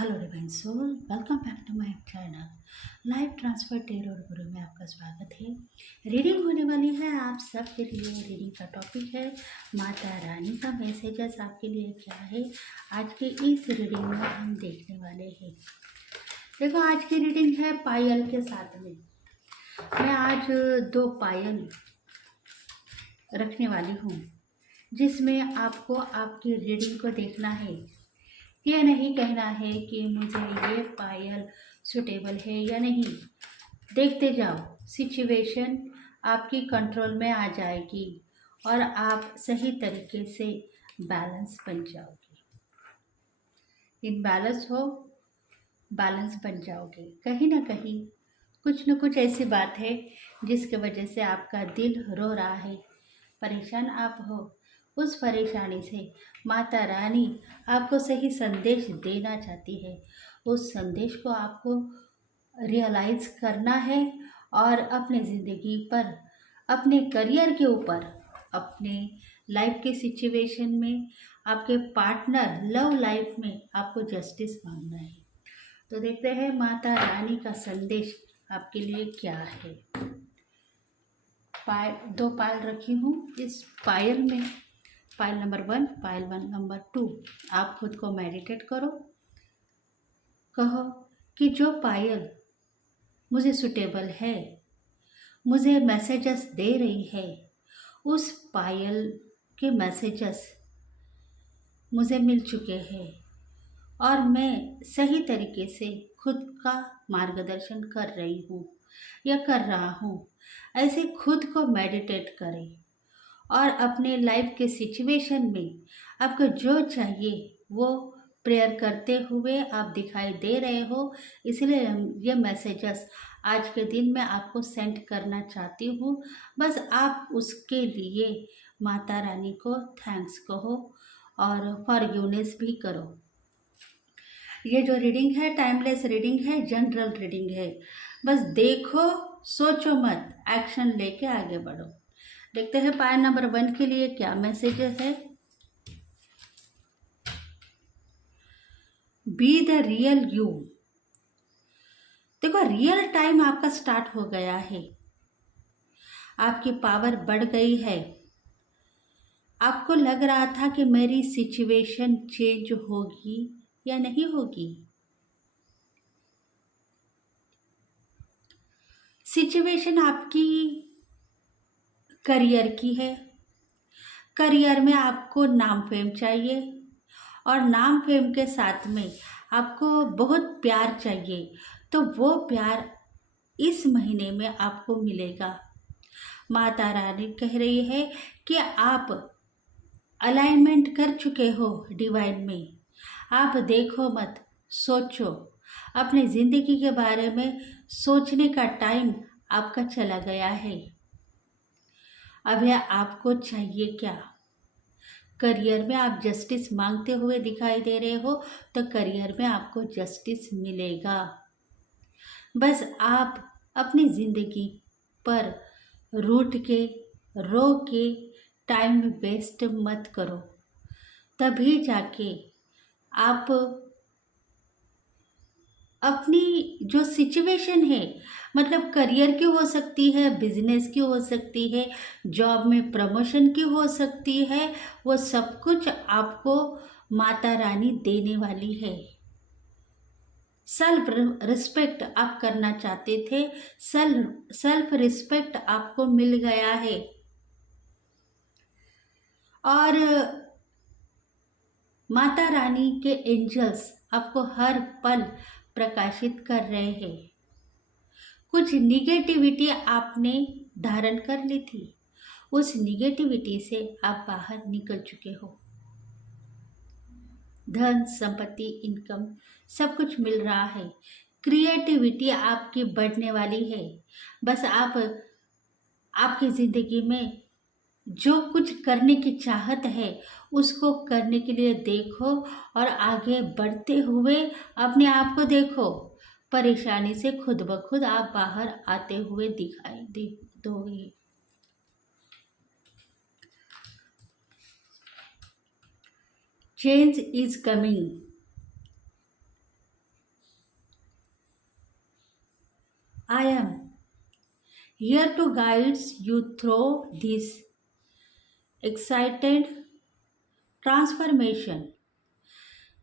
Hello divine soul, welcome back to my channel live transfer tarot guru में आपका स्वागत है। रीडिंग होने वाली है आप सबके लिए। रीडिंग का टॉपिक है माता रानी का मैसेजेस आपके लिए क्या है। आज के इस रीडिंग में हम देखने वाले हैं। देखो, आज की रीडिंग है पायल के साथ में। मैं आज 2 पायल रखने वाली हूँ, जिसमें आपको आपकी रीडिंग को देखना है। ये नहीं कहना है कि मुझे ये पायल सुटेबल है या नहीं। देखते जाओ, सिचुएशन आपकी कंट्रोल में आ जाएगी और आप सही तरीके से बैलेंस बन जाओगे। इनबैलेंस हो, बैलेंस बन जाओगे। कहीं ना कहीं कुछ न कुछ ऐसी बात है जिसके वजह से आपका दिल रो रहा है, परेशान आप हो। उस परेशानी से माता रानी आपको सही संदेश देना चाहती है। उस संदेश को आपको रियलाइज करना है और अपने ज़िंदगी पर, अपने करियर के ऊपर, अपने लाइफ के सिचुएशन में, आपके पार्टनर लव लाइफ में आपको जस्टिस मांगना है। तो देखते हैं माता रानी का संदेश आपके लिए क्या है। 2 पायल रखी हूँ। इस पायल में पायल नंबर 1, पायल नंबर 2, आप खुद को मेडिटेट करो। कहो कि जो पायल मुझे सुटेबल है, मुझे मैसेजेस दे रही है, उस पायल के मैसेजेस मुझे मिल चुके हैं और मैं सही तरीके से खुद का मार्गदर्शन कर रही हूँ या कर रहा हूँ। ऐसे खुद को मेडिटेट करें और अपने लाइफ के सिचुएशन में आपको जो चाहिए वो प्रेयर करते हुए आप दिखाई दे रहे हो। इसलिए ये मैसेजेस आज के दिन में आपको सेंड करना चाहती हूँ। बस आप उसके लिए माता रानी को थैंक्स कहो और फॉरगिवनेस भी करो। ये जो रीडिंग है टाइमलेस रीडिंग है, जनरल रीडिंग है। बस देखो, सोचो मत, एक्शन लेके आगे बढ़ो। देखते हैं पायल नंबर 1 के लिए क्या मैसेजेस है। Be the real you. देखो, रियल टाइम आपका स्टार्ट हो गया है। आपकी पावर बढ़ गई है। आपको लग रहा था कि मेरी सिचुएशन चेंज होगी या नहीं होगी। सिचुएशन आपकी करियर की है। करियर में आपको नाम फेम चाहिए और नाम फेम के साथ में आपको बहुत प्यार चाहिए। तो वो प्यार इस महीने में आपको मिलेगा। माता रानी कह रही है कि आप अलाइनमेंट कर चुके हो डिवाइन में। आप देखो मत, सोचो। अपने ज़िंदगी के बारे में सोचने का टाइम आपका चला गया है। अब यह आपको चाहिए क्या। करियर में आप जस्टिस मांगते हुए दिखाई दे रहे हो, तो करियर में आपको जस्टिस मिलेगा। बस आप अपनी ज़िंदगी पर रूठ के, रो के टाइम वेस्ट मत करो। तभी जाके आप अपनी जो सिचुएशन है, मतलब करियर की हो सकती है, बिजनेस की हो सकती है, जॉब में प्रमोशन की हो सकती है, वो सब कुछ आपको माता रानी देने वाली है। सेल्फ रिस्पेक्ट आप करना चाहते थे, सेल्फ रिस्पेक्ट आपको मिल गया है और माता रानी के एंजल्स आपको हर पल प्रकाशित कर रहे हैं। कुछ निगेटिविटी आपने धारण कर ली थी, उस निगेटिविटी से आप बाहर निकल चुके हो। धन, संपत्ति, इनकम सब कुछ मिल रहा है। क्रिएटिविटी आपकी बढ़ने वाली है। बस आप आपकी ज़िंदगी में जो कुछ करने की चाहत है उसको करने के लिए देखो और आगे बढ़ते हुए अपने आप को देखो। परेशानी से खुद ब खुद आप बाहर आते हुए दिखाई दोगे। Change is coming. I am here to guide you through this excited transformation.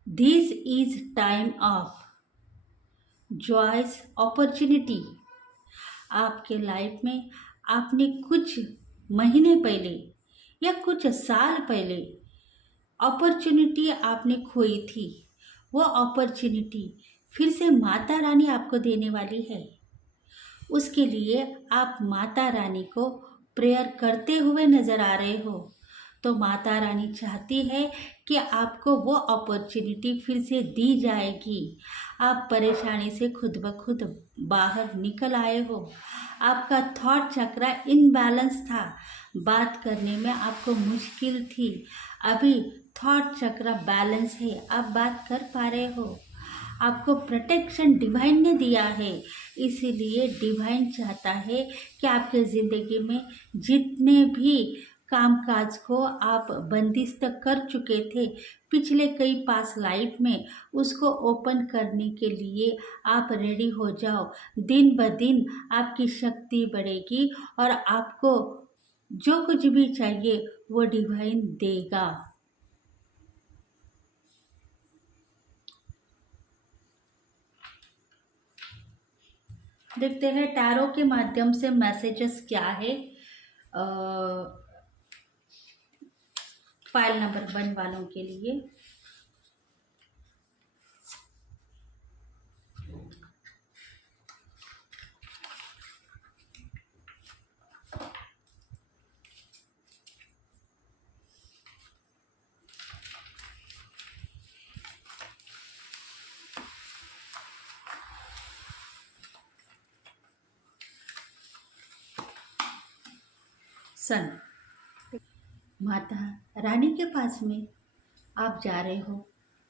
This is time of joyous opportunity. आपके लाइफ में आपने कुछ महीने पहले या कुछ साल पहले अपॉर्चुनिटी आपने खोई थी, वो अपॉर्चुनिटी फिर से माता रानी आपको देने वाली है। उसके लिए आप माता रानी को प्रेयर करते हुए नज़र आ रहे हो, तो माता रानी चाहती है कि आपको वो अपॉर्चुनिटी फिर से दी जाएगी। आप परेशानी से खुद ब खुद बाहर निकल आए हो। आपका थॉट चक्र इनबैलेंस था, बात करने में आपको मुश्किल थी। अभी थॉट चक्र बैलेंस है, आप बात कर पा रहे हो। आपको प्रोटेक्शन डिवाइन ने दिया है, इसीलिए डिवाइन चाहता है कि आपके ज़िंदगी में जितने भी कामकाज को आप बंदिस्त कर चुके थे पिछले कई पास लाइफ में, उसको ओपन करने के लिए आप रेडी हो जाओ। दिन ब दिन आपकी शक्ति बढ़ेगी और आपको जो कुछ भी चाहिए वो डिवाइन देगा। देखते हैं टैरो के माध्यम से मैसेजेस क्या है फाइल नंबर 1 वालों के लिए। सन, माता रानी के पास में आप जा रहे हो,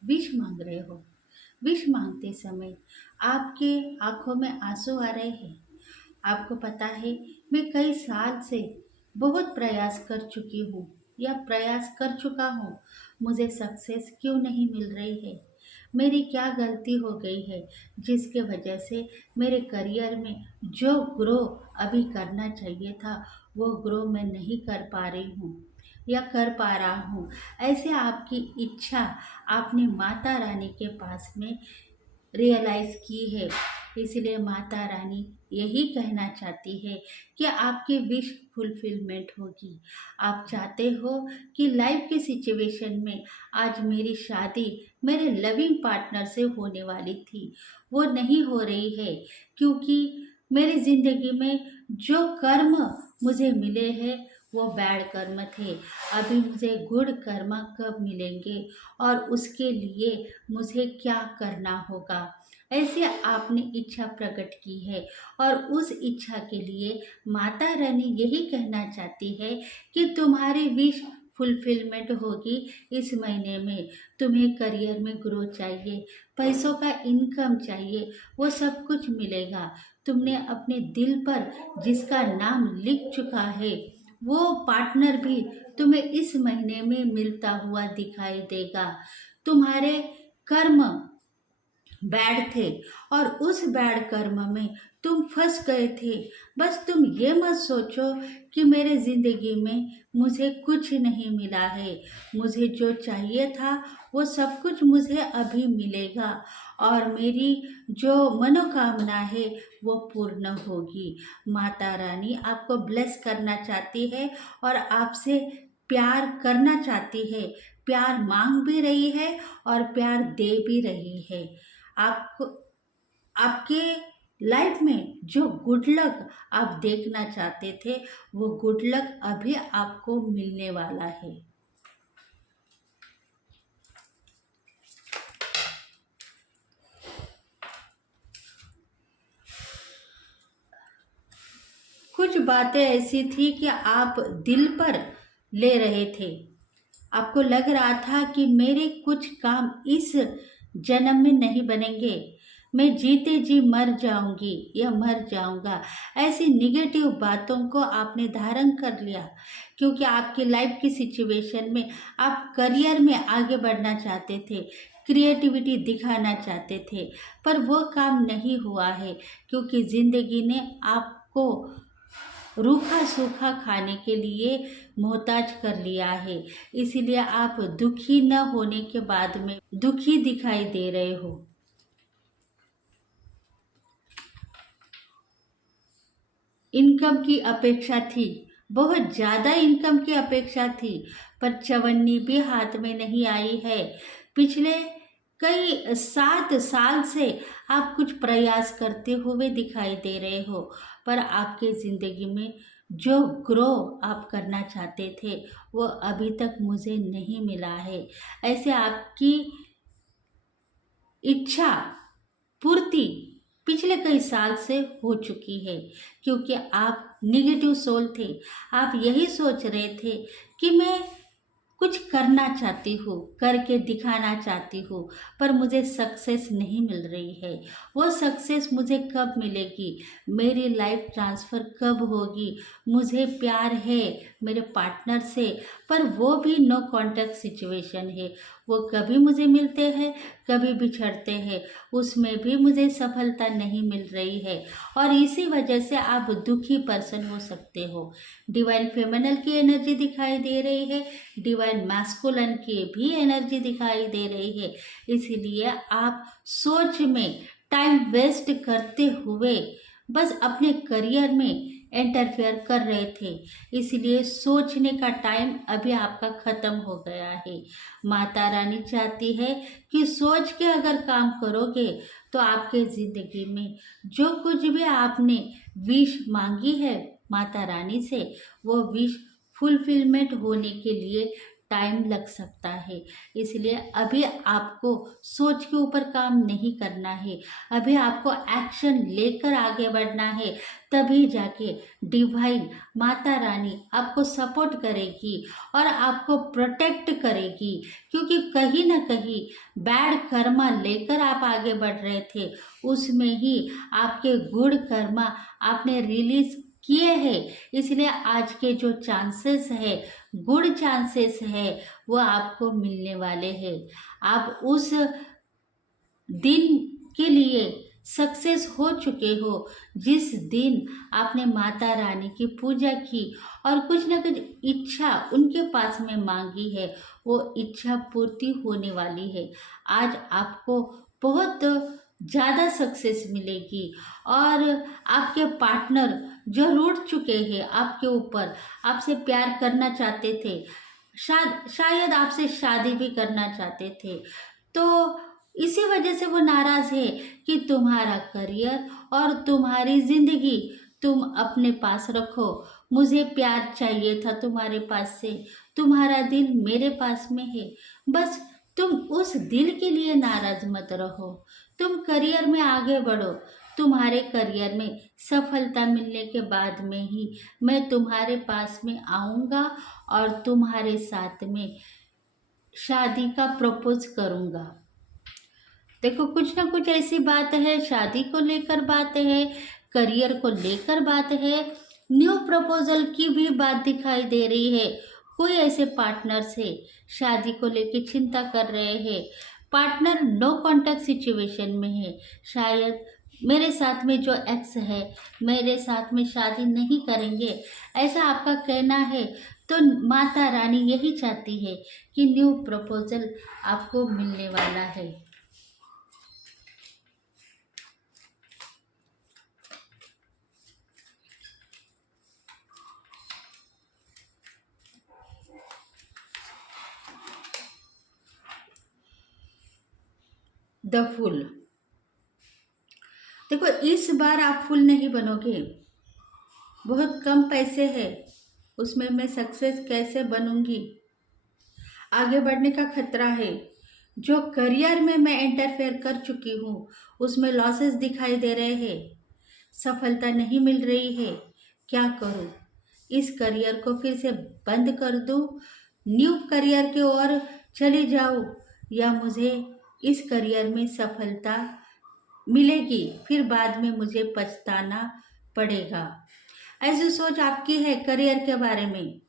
विश मांग रहे हो। विश मांगते समय आपके आंखों में आंसू आ रहे हैं। आपको पता है मैं कई साल से बहुत प्रयास कर चुकी हूँ या प्रयास कर चुका हूँ, मुझे सक्सेस क्यों नहीं मिल रही है। मेरी क्या गलती हो गई है जिसके वजह से मेरे करियर में जो ग्रो अभी करना चाहिए था वो ग्रो मैं नहीं कर पा रही हूँ या कर पा रहा हूँ। ऐसे आपकी इच्छा आपने माता रानी के पास में रियलाइज़ की है। इसलिए माता रानी यही कहना चाहती है कि आपकी विश फुलफिलमेंट होगी। आप चाहते हो कि लाइफ के सिचुएशन में आज मेरी शादी मेरे लविंग पार्टनर से होने वाली थी, वो नहीं हो रही है क्योंकि मेरी ज़िंदगी में जो कर्म मुझे मिले हैं वो बैड कर्म थे। अभी मुझे गुड कर्म कब मिलेंगे और उसके लिए मुझे क्या करना होगा, ऐसे आपने इच्छा प्रकट की है। और उस इच्छा के लिए माता रानी यही कहना चाहती है कि तुम्हारी विश फुलफिलमेंट होगी इस महीने में। तुम्हें करियर में ग्रो चाहिए, पैसों का इनकम चाहिए, वो सब कुछ मिलेगा। तुमने अपने दिल पर जिसका नाम लिख चुका है वो पार्टनर भी तुम्हें इस महीने में मिलता हुआ दिखाई देगा। तुम्हारे कर्म बैड थे और उस बैड कर्म में तुम फंस गए थे। बस तुम ये मत सोचो कि मेरे ज़िंदगी में मुझे कुछ नहीं मिला है। मुझे जो चाहिए था वो सब कुछ मुझे अभी मिलेगा और मेरी जो मनोकामना है वो पूर्ण होगी। माता रानी आपको ब्लेस करना चाहती है और आपसे प्यार करना चाहती है। प्यार मांग भी रही है और प्यार दे भी रही है। आपको आपके लाइफ में जो गुड लक आप देखना चाहते थे वो गुड लक अभी आपको मिलने वाला है। कुछ बातें ऐसी थी कि आप दिल पर ले रहे थे। आपको लग रहा था कि मेरे कुछ काम इस जन्म में नहीं बनेंगे, मैं जीते जी मर जाऊंगी या मर जाऊंगा। ऐसी निगेटिव बातों को आपने धारण कर लिया क्योंकि आपकी लाइफ की सिचुएशन में आप करियर में आगे बढ़ना चाहते थे। क्रिएटिविटी दिखाना चाहते थे, पर वो काम नहीं हुआ है क्योंकि ज़िंदगी ने आपको रूखा सूखा खाने के लिए मोहताज कर लिया है। इसीलिए आप दुखी न होने के बाद में दुखी दिखाई दे रहे हो। इनकम की अपेक्षा थी, बहुत ज़्यादा इनकम की अपेक्षा थी, पर चवन्नी भी हाथ में नहीं आई है। पिछले कई 7 साल से आप कुछ प्रयास करते हुए दिखाई दे रहे हो, पर आपके ज़िंदगी में जो ग्रो आप करना चाहते थे वो अभी तक मुझे नहीं मिला है। ऐसे आपकी इच्छा पूर्ति पिछले कई साल से हो चुकी है, क्योंकि आप निगेटिव सोल थे। आप यही सोच रहे थे कि मैं कुछ करना चाहती हूँ, करके दिखाना चाहती हूँ, पर मुझे सक्सेस नहीं मिल रही है। वो सक्सेस मुझे कब मिलेगी, मेरी लाइफ ट्रांसफ़र कब होगी। मुझे प्यार है मेरे पार्टनर से, पर वो भी नो कॉन्टैक्ट सिचुएशन है। वो कभी मुझे मिलते हैं, कभी बिछड़ते हैं, उसमें भी मुझे सफलता नहीं मिल रही है, और इसी वजह से आप दुखी पर्सन हो सकते हो। डिवाइन फेमिनल की एनर्जी दिखाई दे रही है, डिवाइन मैस्कुलिन की भी एनर्जी दिखाई दे रही है। इसीलिए आप सोच में टाइम वेस्ट करते हुए बस अपने करियर में इंटरफेयर कर रहे थे। इसलिए सोचने का टाइम अभी आपका ख़त्म हो गया है। माता रानी चाहती है कि सोच के अगर काम करोगे तो आपके ज़िंदगी में जो कुछ भी आपने विश मांगी है माता रानी से, वो विश फुलफिलमेंट होने के लिए टाइम लग सकता है। इसलिए अभी आपको सोच के ऊपर काम नहीं करना है, अभी आपको एक्शन लेकर आगे बढ़ना है। तभी जाके डिवाइन माता रानी आपको सपोर्ट करेगी और आपको प्रोटेक्ट करेगी, क्योंकि कहीं ना कहीं बैड कर्मा लेकर आप आगे बढ़ रहे थे, उसमें ही आपके गुड कर्मा आपने रिलीज किए हैं। इसलिए आज के जो चांसेस है, गुड चांसेस है, वो आपको मिलने वाले हैं। आप उस दिन के लिए सक्सेस हो चुके हो जिस दिन आपने माता रानी की पूजा की और कुछ ना कुछ इच्छा उनके पास में मांगी है, वो इच्छा पूर्ति होने वाली है। आज आपको बहुत ज़्यादा सक्सेस मिलेगी, और आपके पार्टनर जो रूठ चुके हैं आपके ऊपर, आपसे प्यार करना चाहते थे, शायद आपसे शादी भी करना चाहते थे, तो इसी वजह से वो नाराज़ है कि तुम्हारा करियर और तुम्हारी ज़िंदगी तुम अपने पास रखो। मुझे प्यार चाहिए था तुम्हारे पास से, तुम्हारा दिल मेरे पास में है, बस तुम उस दिल के लिए नाराज़ मत रहो। तुम करियर में आगे बढ़ो, तुम्हारे करियर में सफलता मिलने के बाद में ही मैं तुम्हारे पास में आऊँगा और तुम्हारे साथ में शादी का प्रपोज करूँगा। देखो, कुछ ना कुछ ऐसी बात है, शादी को लेकर बात है, करियर को लेकर बात है, न्यू प्रपोजल की भी बात दिखाई दे रही है। कोई ऐसे पार्टनर से शादी को लेकर चिंता कर रहे हैं, पार्टनर नो कॉन्टैक्ट सिचुएशन में है, शायद मेरे साथ में जो एक्स है मेरे साथ में शादी नहीं करेंगे, ऐसा आपका कहना है। तो माता रानी यही चाहती है कि न्यू प्रपोजल आपको मिलने वाला है। The fool. देखो, इस बार आप फूल नहीं बनोगे, बहुत कम पैसे हैं, उसमें मैं सक्सेस कैसे बनूंगी, आगे बढ़ने का खतरा है। जो करियर में मैं इंटरफेयर कर चुकी हूँ उसमें लॉसेस दिखाई दे रहे हैं, सफलता नहीं मिल रही है। क्या करूँ, इस करियर को फिर से बंद कर दूँ, न्यू करियर की ओर चली जाऊँ, या मुझे इस करियर में सफलता मिलेगी फिर बाद में मुझे पछताना पड़ेगा। ऐसी सोच आपकी है करियर के बारे में।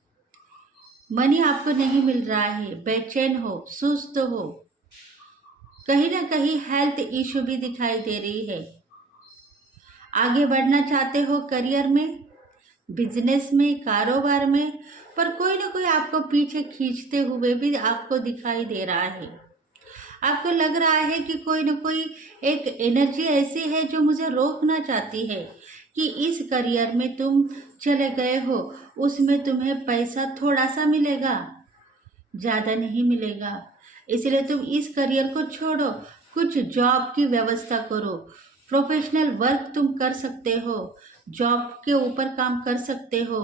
मनी आपको नहीं मिल रहा है, बेचैन हो, सुस्त हो, कहीं ना कहीं हेल्थ इशू भी दिखाई दे रही है। आगे बढ़ना चाहते हो करियर में, बिजनेस में, कारोबार में, पर कोई ना कोई आपको पीछे खींचते हुए भी आपको दिखाई दे रहा है। आपको लग रहा है कि कोई ना कोई एक एनर्जी ऐसी है जो मुझे रोकना चाहती है कि इस करियर में तुम चले गए हो, उसमें तुम्हें पैसा थोड़ा सा मिलेगा, ज़्यादा नहीं मिलेगा, इसलिए तुम इस करियर को छोड़ो, कुछ जॉब की व्यवस्था करो। प्रोफेशनल वर्क तुम कर सकते हो, जॉब के ऊपर काम कर सकते हो।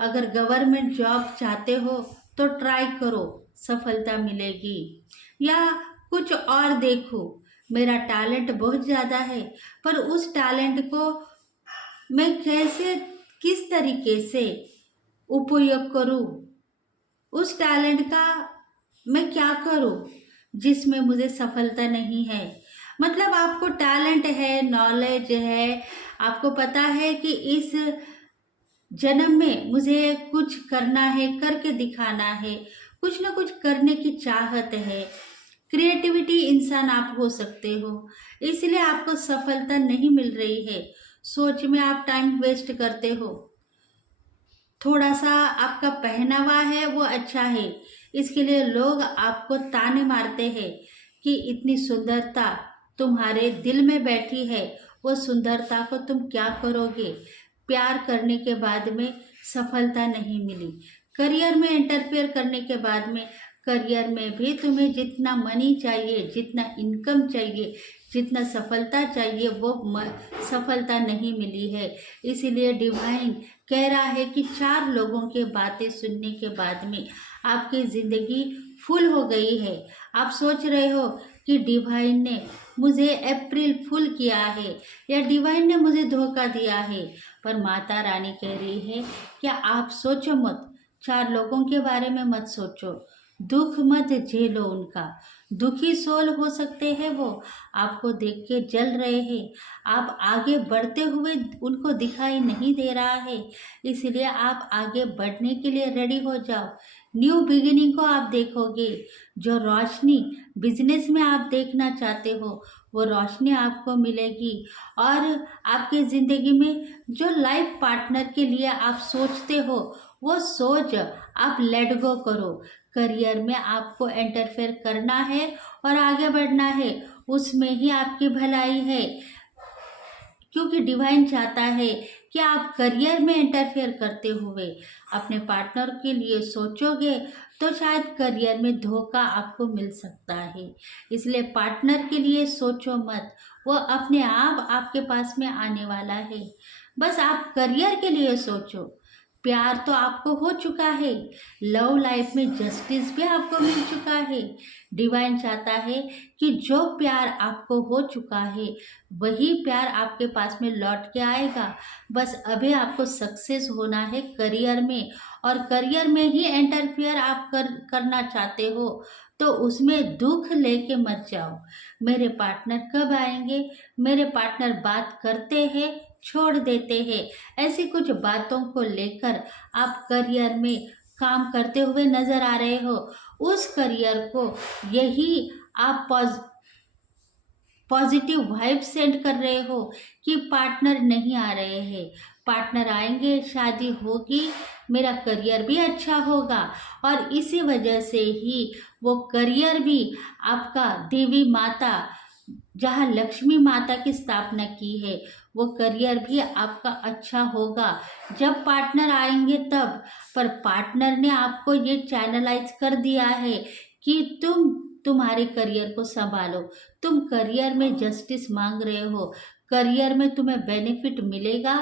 अगर गवर्नमेंट जॉब चाहते हो तो ट्राई करो, सफलता मिलेगी। या कुछ और देखो, मेरा टैलेंट बहुत ज़्यादा है, पर उस टैलेंट को मैं कैसे, किस तरीके से उपयोग करूं, उस टैलेंट का मैं क्या करूं जिसमें मुझे सफलता नहीं है। मतलब आपको टैलेंट है, नॉलेज है, आपको पता है कि इस जन्म में मुझे कुछ करना है, करके दिखाना है, कुछ ना कुछ करने की चाहत है, क्रिएटिविटी इंसान आप हो सकते हो, इसलिए आपको सफलता नहीं मिल रही है। सोच में आप टाइम वेस्ट करते हो। थोड़ा सा आपका पहनावा है वो अच्छा है, इसके लिए लोग आपको ताने मारते हैं कि इतनी सुंदरता तुम्हारे दिल में बैठी है, वो सुंदरता को तुम क्या करोगे। प्यार करने के बाद में सफलता नहीं मिली, करियर में इंटरफेयर करने के बाद में करियर में भी तुम्हें जितना मनी चाहिए, जितना इनकम चाहिए, जितना सफलता चाहिए, वो सफलता नहीं मिली है। इसीलिए डिवाइन कह रहा है कि 4 लोगों के बातें सुनने के बाद में आपकी ज़िंदगी फुल हो गई है। आप सोच रहे हो कि डिवाइन ने मुझे अप्रैल फुल किया है या डिवाइन ने मुझे धोखा दिया है, पर माता रानी कह रही है कि आप सोचो मत, 4 लोगों के बारे में मत सोचो, दुख मत झेलो उनका। दुखी सोल हो सकते हैं वो, आपको देख के जल रहे हैं, आप आगे बढ़ते हुए उनको दिखाई नहीं दे रहा है, इसलिए आप आगे बढ़ने के लिए रेडी हो जाओ। न्यू बिगिनिंग को आप देखोगे, जो रोशनी बिजनेस में आप देखना चाहते हो वो रोशनी आपको मिलेगी। और आपकी ज़िंदगी में जो लाइफ पार्टनर के लिए आप सोचते हो वो सोच आप लेट गो करो। करियर में आपको इंटरफेयर करना है और आगे बढ़ना है, उसमें ही आपकी भलाई है, क्योंकि डिवाइन चाहता है कि आप करियर में इंटरफेयर करते हुए अपने पार्टनर के लिए सोचोगे तो शायद करियर में धोखा आपको मिल सकता है। इसलिए पार्टनर के लिए सोचो मत, वो अपने आप आपके पास में आने वाला है। बस आप करियर के लिए सोचो। प्यार तो आपको हो चुका है, लव लाइफ में जस्टिस भी आपको मिल चुका है। डिवाइन चाहता है कि जो प्यार आपको हो चुका है वही प्यार आपके पास में लौट के आएगा। बस अभी आपको सक्सेस होना है करियर में, और करियर में ही इंटरफियर आप करना चाहते हो तो उसमें दुख लेके मत जाओ। मेरे पार्टनर कब आएंगे, मेरे पार्टनर बात करते हैं छोड़ देते हैं, ऐसी कुछ बातों को लेकर आप करियर में काम करते हुए नजर आ रहे हो, उस करियर को यही आप पॉजिटिव वाइब सेंड कर रहे हो कि पार्टनर नहीं आ रहे हैं, पार्टनर आएंगे, शादी होगी, मेरा करियर भी अच्छा होगा। और इसी वजह से ही वो करियर भी आपका देवी माता, जहाँ लक्ष्मी माता की स्थापना की है, वो करियर भी आपका अच्छा होगा जब पार्टनर आएंगे तब। पर पार्टनर ने आपको ये चैनलाइज कर दिया है कि तुम्हारे करियर को संभालो, तुम करियर में जस्टिस मांग रहे हो, करियर में तुम्हें बेनिफिट मिलेगा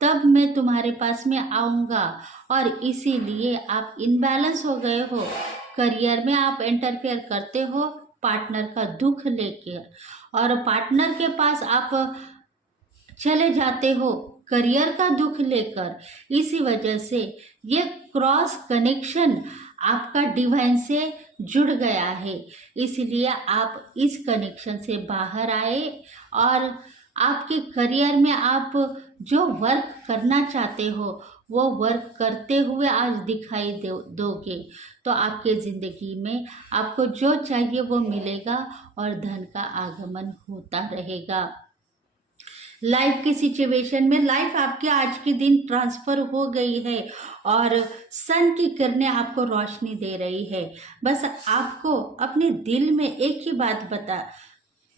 तब मैं तुम्हारे पास में आऊँगा, और इसीलिए आप इनबैलेंस हो गए हो। करियर में आप इंटरफेयर करते हो पार्टनर का दुख लेकर, और पार्टनर के पास आप चले जाते हो करियर का दुख लेकर। इसी वजह से ये क्रॉस कनेक्शन आपका डिवाइन से जुड़ गया है, इसलिए आप इस कनेक्शन से बाहर आए और आपके करियर में आप जो वर्क करना चाहते हो वो वर्क करते हुए आज दिखाई दोगे, तो आपके ज़िंदगी में आपको जो चाहिए वो मिलेगा और धन का आगमन होता रहेगा। लाइफ की सिचुएशन में लाइफ आपके आज के दिन ट्रांसफर हो गई है और सन की किरणें आपको रोशनी दे रही है। बस आपको अपने दिल में एक ही बात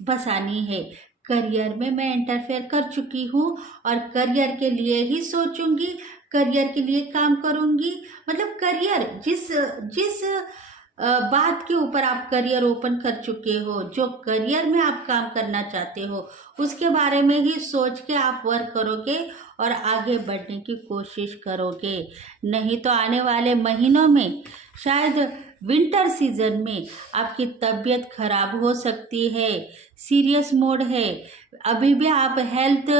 बसानी है, करियर में मैं इंटरफेयर कर चुकी हूँ और करियर के लिए ही सोचूंगी, करियर के लिए काम करूंगी। मतलब करियर जिस जिस बात के ऊपर आप करियर ओपन कर चुके हो, जो करियर में आप काम करना चाहते हो, उसके बारे में ही सोच के आप वर्क करोगे और आगे बढ़ने की कोशिश करोगे। नहीं तो आने वाले महीनों में शायद विंटर सीजन में आपकी तबीयत खराब हो सकती है, सीरियस मोड है, अभी भी आप हेल्थ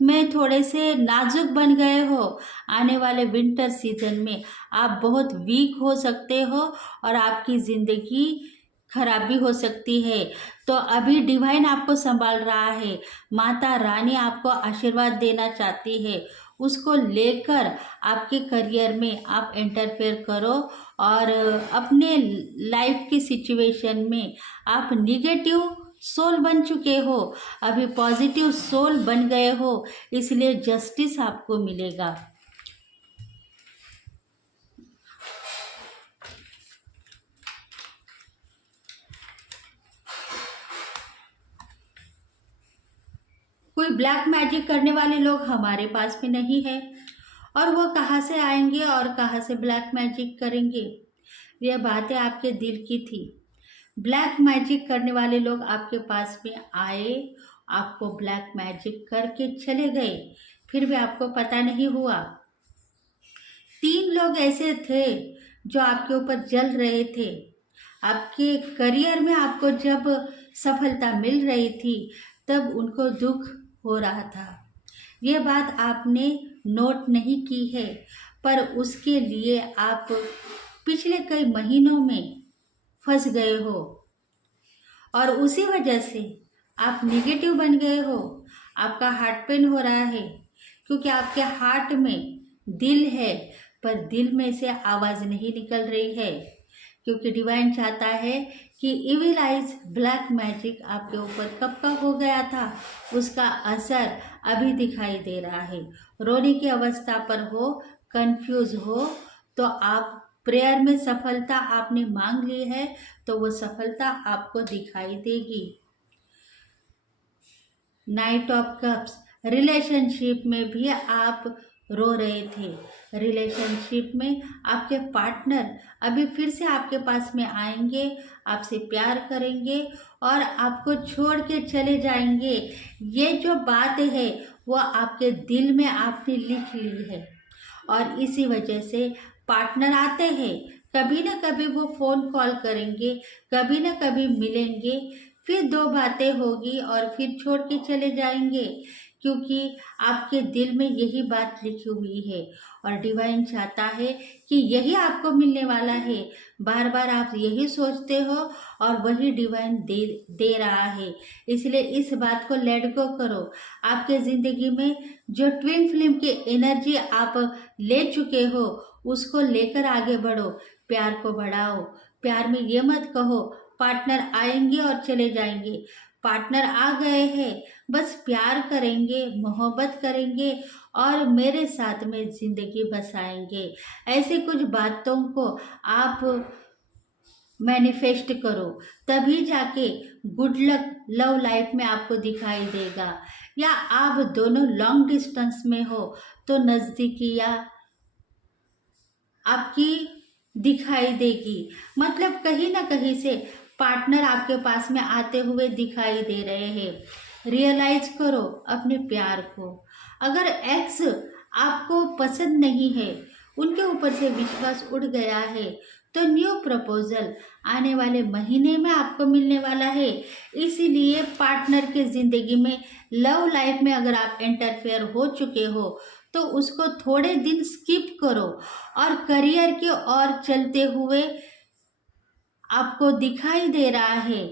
में थोड़े से नाजुक बन गए हो। आने वाले विंटर सीजन में आप बहुत वीक हो सकते हो और आपकी ज़िंदगी खराबी हो सकती है। तो अभी डिवाइन आपको संभाल रहा है, माता रानी आपको आशीर्वाद देना चाहती है, उसको लेकर आपके करियर में आप इंटरफेयर करो और अपने लाइफ की सिचुएशन में आप निगेटिव सोल बन चुके हो, अभी पॉजिटिव सोल बन गए हो, इसलिए जस्टिस आपको मिलेगा। कोई ब्लैक मैजिक करने वाले लोग हमारे पास में नहीं है और वो कहाँ से आएंगे और कहाँ से ब्लैक मैजिक करेंगे। यह बातें आपके दिल की थी। ब्लैक मैजिक करने वाले लोग आपके पास में आए, आपको ब्लैक मैजिक करके चले गए, फिर भी आपको पता नहीं हुआ। 3 लोग ऐसे थे जो आपके ऊपर जल रहे थे। आपके करियर में आपको जब सफलता मिल रही थी तब उनको दुख हो रहा था। ये बात आपने नोट नहीं की है, पर उसके लिए आप पिछले कई महीनों में फंस गए हो और उसी वजह से आप नेगेटिव बन गए हो। आपका हार्ट पेन हो रहा है क्योंकि आपके हार्ट में दिल है पर दिल में से आवाज़ नहीं निकल रही है, क्योंकि डिवाइन चाहता है कि इविल आइज ब्लैक मैजिक आपके ऊपर कब का हो गया था, उसका असर अभी दिखाई दे रहा है। रोने की अवस्था पर हो, कंफ्यूज हो, तो आप प्रेयर में सफलता आपने मांग ली है तो वो सफलता आपको दिखाई देगी। नाइट ऑफ कप्स, रिलेशनशिप में भी आप रो रहे थे। रिलेशनशिप में आपके पार्टनर अभी फिर से आपके पास में आएंगे, आपसे प्यार करेंगे और आपको छोड़ के चले जाएंगे। ये जो बात है वो आपके दिल में आपने लिख ली है और इसी वजह से पार्टनर आते हैं, कभी ना कभी वो फ़ोन कॉल करेंगे, कभी ना कभी मिलेंगे, फिर 2 बातें होगी और फिर छोड़ के चले जाएंगे, क्योंकि आपके दिल में यही बात लिखी हुई है और डिवाइन चाहता है कि यही आपको मिलने वाला है। बार बार आप यही सोचते हो और वही डिवाइन दे रहा है, इसलिए इस बात को लेट गो करो। आपके ज़िंदगी में जो ट्विन फ्लेम की एनर्जी आप ले चुके हो उसको लेकर आगे बढ़ो, प्यार को बढ़ाओ। प्यार में ये मत कहो पार्टनर आएंगे और चले जाएंगे। पार्टनर आ गए हैं, बस प्यार करेंगे, मोहब्बत करेंगे और मेरे साथ में ज़िंदगी बसाएंगे। ऐसे कुछ बातों को आप मैनिफेस्ट करो, तभी जाके गुड लक लव लाइफ में आपको दिखाई देगा। या आप दोनों लॉन्ग डिस्टेंस में हो तो नज़दीकियाँ आपकी दिखाई देगी। मतलब कहीं ना कहीं से पार्टनर आपके पास में आते हुए दिखाई दे रहे हैं। रियलाइज करो अपने प्यार को। अगर एक्स आपको पसंद नहीं है, उनके ऊपर से विश्वास उड़ गया है, तो न्यू प्रपोजल आने वाले महीने में आपको मिलने वाला है। इसीलिए पार्टनर के ज़िंदगी में लव लाइफ में अगर आप इंटरफेयर हो चुके हो तो उसको थोड़े दिन स्किप करो और करियर की ओर चलते हुए आपको दिखाई दे रहा है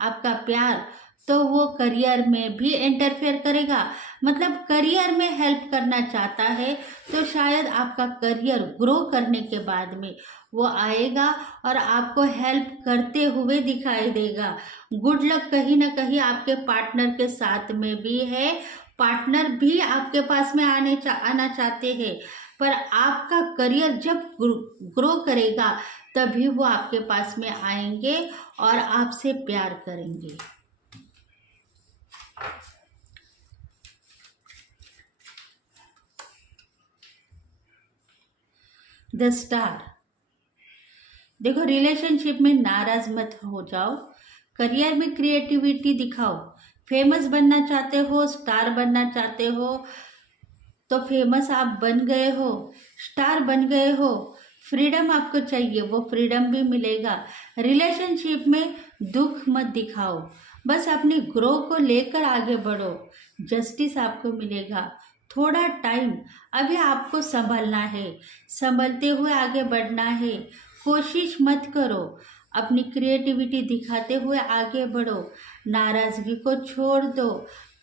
आपका प्यार, तो वो करियर में भी इंटरफेयर करेगा। मतलब करियर में हेल्प करना चाहता है, तो शायद आपका करियर ग्रो करने के बाद में वो आएगा और आपको हेल्प करते हुए दिखाई देगा। गुड लक कहीं ना कहीं आपके पार्टनर के साथ में भी है। पार्टनर भी आपके पास में आना चाहते हैं, पर आपका करियर जब ग्रो करेगा तभी वो आपके पास में आएंगे और आपसे प्यार करेंगे। द स्टार, देखो रिलेशनशिप में नाराज मत हो जाओ, करियर में क्रिएटिविटी दिखाओ। फेमस बनना चाहते हो, स्टार बनना चाहते हो, तो फेमस आप बन गए हो, स्टार बन गए हो। फ्रीडम आपको चाहिए, वो फ्रीडम भी मिलेगा। रिलेशनशिप में दुख मत दिखाओ, बस अपनी ग्रो को लेकर आगे बढ़ो, जस्टिस आपको मिलेगा। थोड़ा टाइम अभी आपको संभलना है, संभलते हुए आगे बढ़ना है। कोशिश मत करो, अपनी क्रिएटिविटी दिखाते हुए आगे बढ़ो। नाराजगी को छोड़ दो,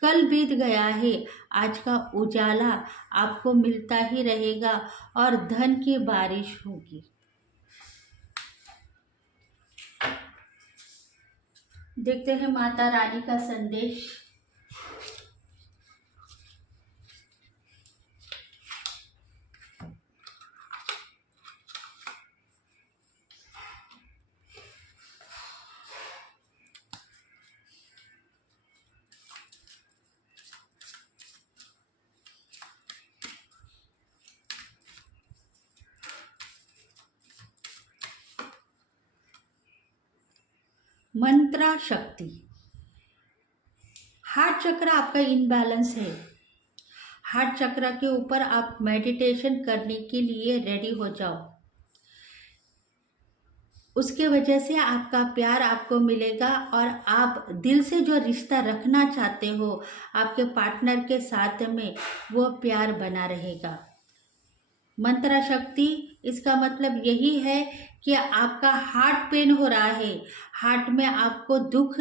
कल बीत गया है, आज का उजाला आपको मिलता ही रहेगा और धन की बारिश होगी। देखते हैं माता रानी का संदेश। मंत्रा शक्ति, हार्ट चक्र आपका इनबैलेंस है। हार्ट चक्र के ऊपर आप मेडिटेशन करने के लिए रेडी हो जाओ, उसके वजह से आपका प्यार आपको मिलेगा और आप दिल से जो रिश्ता रखना चाहते हो आपके पार्टनर के साथ में, वो प्यार बना रहेगा। मंत्रा शक्ति, इसका मतलब यही है कि आपका हार्ट पेन हो रहा है, हार्ट में आपको दुख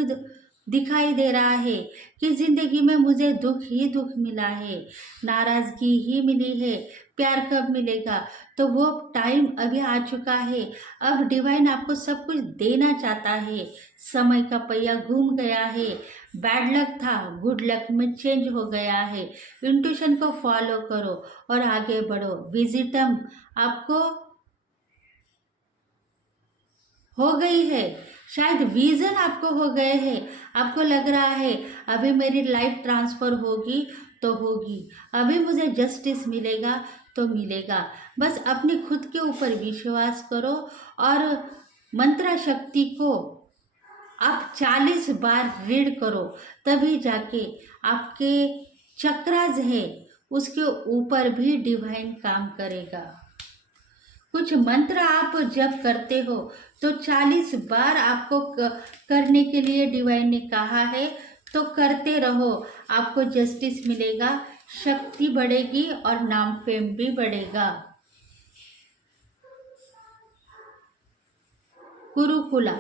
दिखाई दे रहा है कि जिंदगी में मुझे दुख ही दुख मिला है, नाराजगी ही मिली है, प्यार कब मिलेगा। तो वो टाइम अभी आ चुका है, अब डिवाइन आपको सब कुछ देना चाहता है। समय का पहिया घूम गया है, बैड लक था गुड लक में चेंज हो गया है। इंट्यूशन को फॉलो करो और आगे बढ़ो। विजिटम आपको हो गई है, शायद विजन आपको हो गए हैं। आपको लग रहा है अभी मेरी लाइफ ट्रांसफर होगी तो होगी, अभी मुझे जस्टिस मिलेगा तो मिलेगा। बस अपने खुद के ऊपर विश्वास करो और मंत्रा शक्ति को आप 40 बार रीड करो, तभी जाके आपके चक्रास है उसके ऊपर भी डिवाइन काम करेगा। कुछ मंत्र आप जब करते हो तो 40 बार आपको करने के लिए डिवाइन ने कहा है, तो करते रहो, आपको जस्टिस मिलेगा, शक्ति बढ़ेगी और नाम फेम भी बढ़ेगा। कुरुकुला,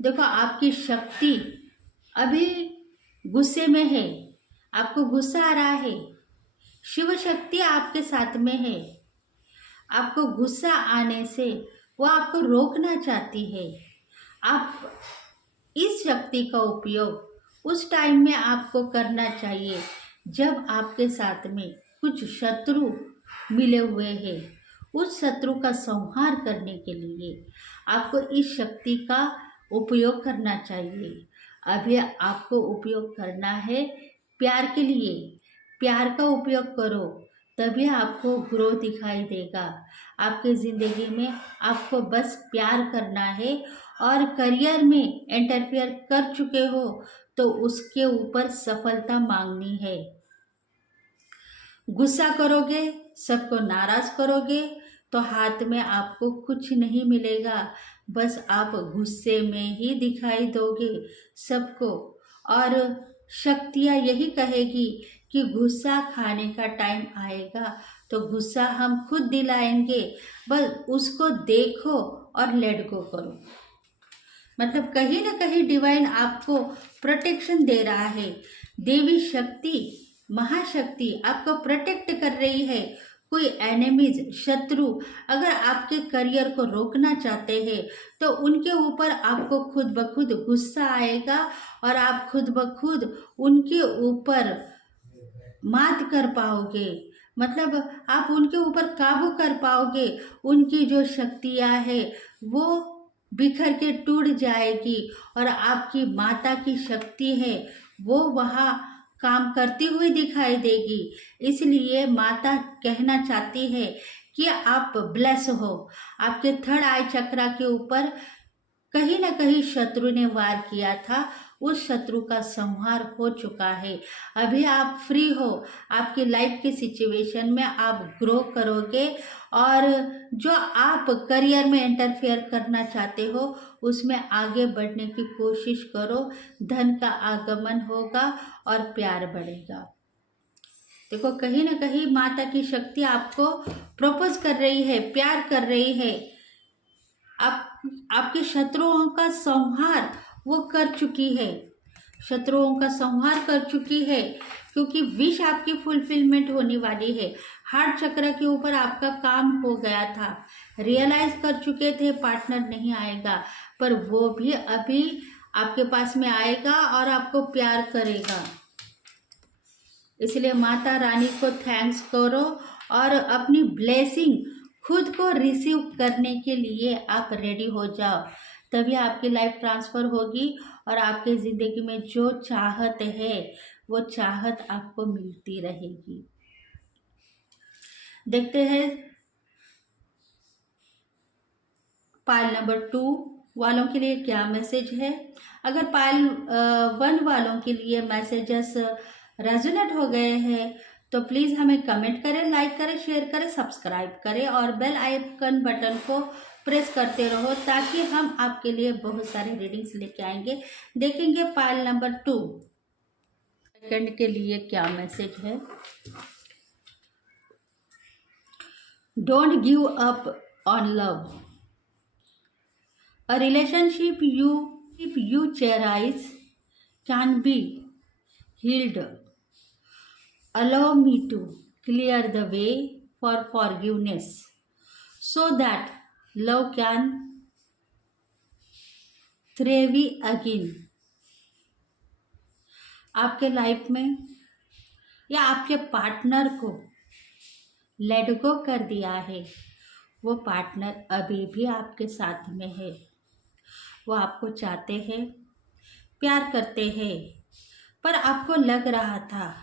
देखो आपकी शक्ति अभी गुस्से में है, आपको गुस्सा आ रहा है, शिव शक्ति आपके साथ में है, आपको गुस्सा आने से वो आपको रोकना चाहती है। आप इस शक्ति का उपयोग उस टाइम में आपको करना चाहिए जब आपके साथ में कुछ शत्रु मिले हुए हैं। उस शत्रु का संहार करने के लिए आपको इस शक्ति का उपयोग करना चाहिए। अभी आपको उपयोग करना है प्यार के लिए, प्यार का उपयोग करो, तभी आपको ग्रो दिखाई देगा। आपके ज़िंदगी में आपको बस प्यार करना है और करियर में इंटरफेयर कर चुके हो तो उसके ऊपर सफलता मांगनी है। गुस्सा करोगे, सबको नाराज करोगे तो हाथ में आपको कुछ नहीं मिलेगा, बस आप गुस्से में ही दिखाई दोगे सबको। और शक्तियाँ यही कहेगी कि गुस्सा खाने का टाइम आएगा तो गुस्सा हम खुद दिलाएंगे, बस उसको देखो और लेट गो करो। मतलब कहीं ना कहीं डिवाइन आपको प्रोटेक्शन दे रहा है। देवी शक्ति महाशक्ति आपको प्रोटेक्ट कर रही है। कोई एनिमीज, शत्रु अगर आपके करियर को रोकना चाहते हैं तो उनके ऊपर आपको खुद ब खुद गुस्सा आएगा और आप खुद ब खुद उनके ऊपर मात कर पाओगे। मतलब आप उनके ऊपर काबू कर पाओगे। उनकी जो शक्तियाँ है वो बिखर के टूट जाएगी और आपकी माता की शक्ति है वो वहाँ काम करती हुई दिखाई देगी। इसलिए माता कहना चाहती है कि आप ब्लेस हो। आपके थर्ड आई चक्रा के ऊपर कहीं ना कहीं शत्रु ने वार किया था, उस शत्रु का संहार हो चुका है। अभी आप फ्री हो। आपकी लाइफ की सिचुएशन में आप ग्रो करोगे और जो आप करियर में इंटरफेयर करना चाहते हो उसमें आगे बढ़ने की कोशिश करो। धन का आगमन होगा और प्यार बढ़ेगा। देखो कहीं ना कहीं माता की शक्ति आपको प्रपोज कर रही है, प्यार कर रही है। आपके शत्रुओं का संहार वो कर चुकी है, शत्रुओं का संहार कर चुकी है, क्योंकि विश आपकी फुलफिलमेंट होने वाली है। हार्ट चक्र के ऊपर आपका काम हो गया था, रियलाइज कर चुके थे पार्टनर नहीं आएगा, पर वो भी अभी आपके पास में आएगा और आपको प्यार करेगा। इसलिए माता रानी को थैंक्स करो और अपनी ब्लेसिंग खुद को रिसीव करने के लिए आप रेडी हो जाओ। तभी आपकी लाइफ ट्रांसफ़र होगी और आपके ज़िंदगी में जो चाहत है वो चाहत आपको मिलती रहेगी। देखते हैं पायल नंबर 2 वालों के लिए क्या मैसेज है। अगर पायल 1 वालों के लिए मैसेजेस रेजोनेट हो गए हैं तो प्लीज़ हमें कमेंट करें, लाइक करें, शेयर करें, सब्सक्राइब करें और बेल आइकन बटन को प्रेस करते रहो ताकि हम आपके लिए बहुत सारे रीडिंग्स लेके आएंगे। देखेंगे पायल नंबर 2 सेकंड के लिए क्या मैसेज है। Don't give up on love. A relationship you cherish can be healed. Allow me to clear the way for forgiveness so that love can thrive again. आपके life में या आपके partner को let go कर दिया है, वो पार्टनर अभी भी आपके साथ में है। वो आपको चाहते हैं, प्यार करते हैं, पर आपको लग रहा था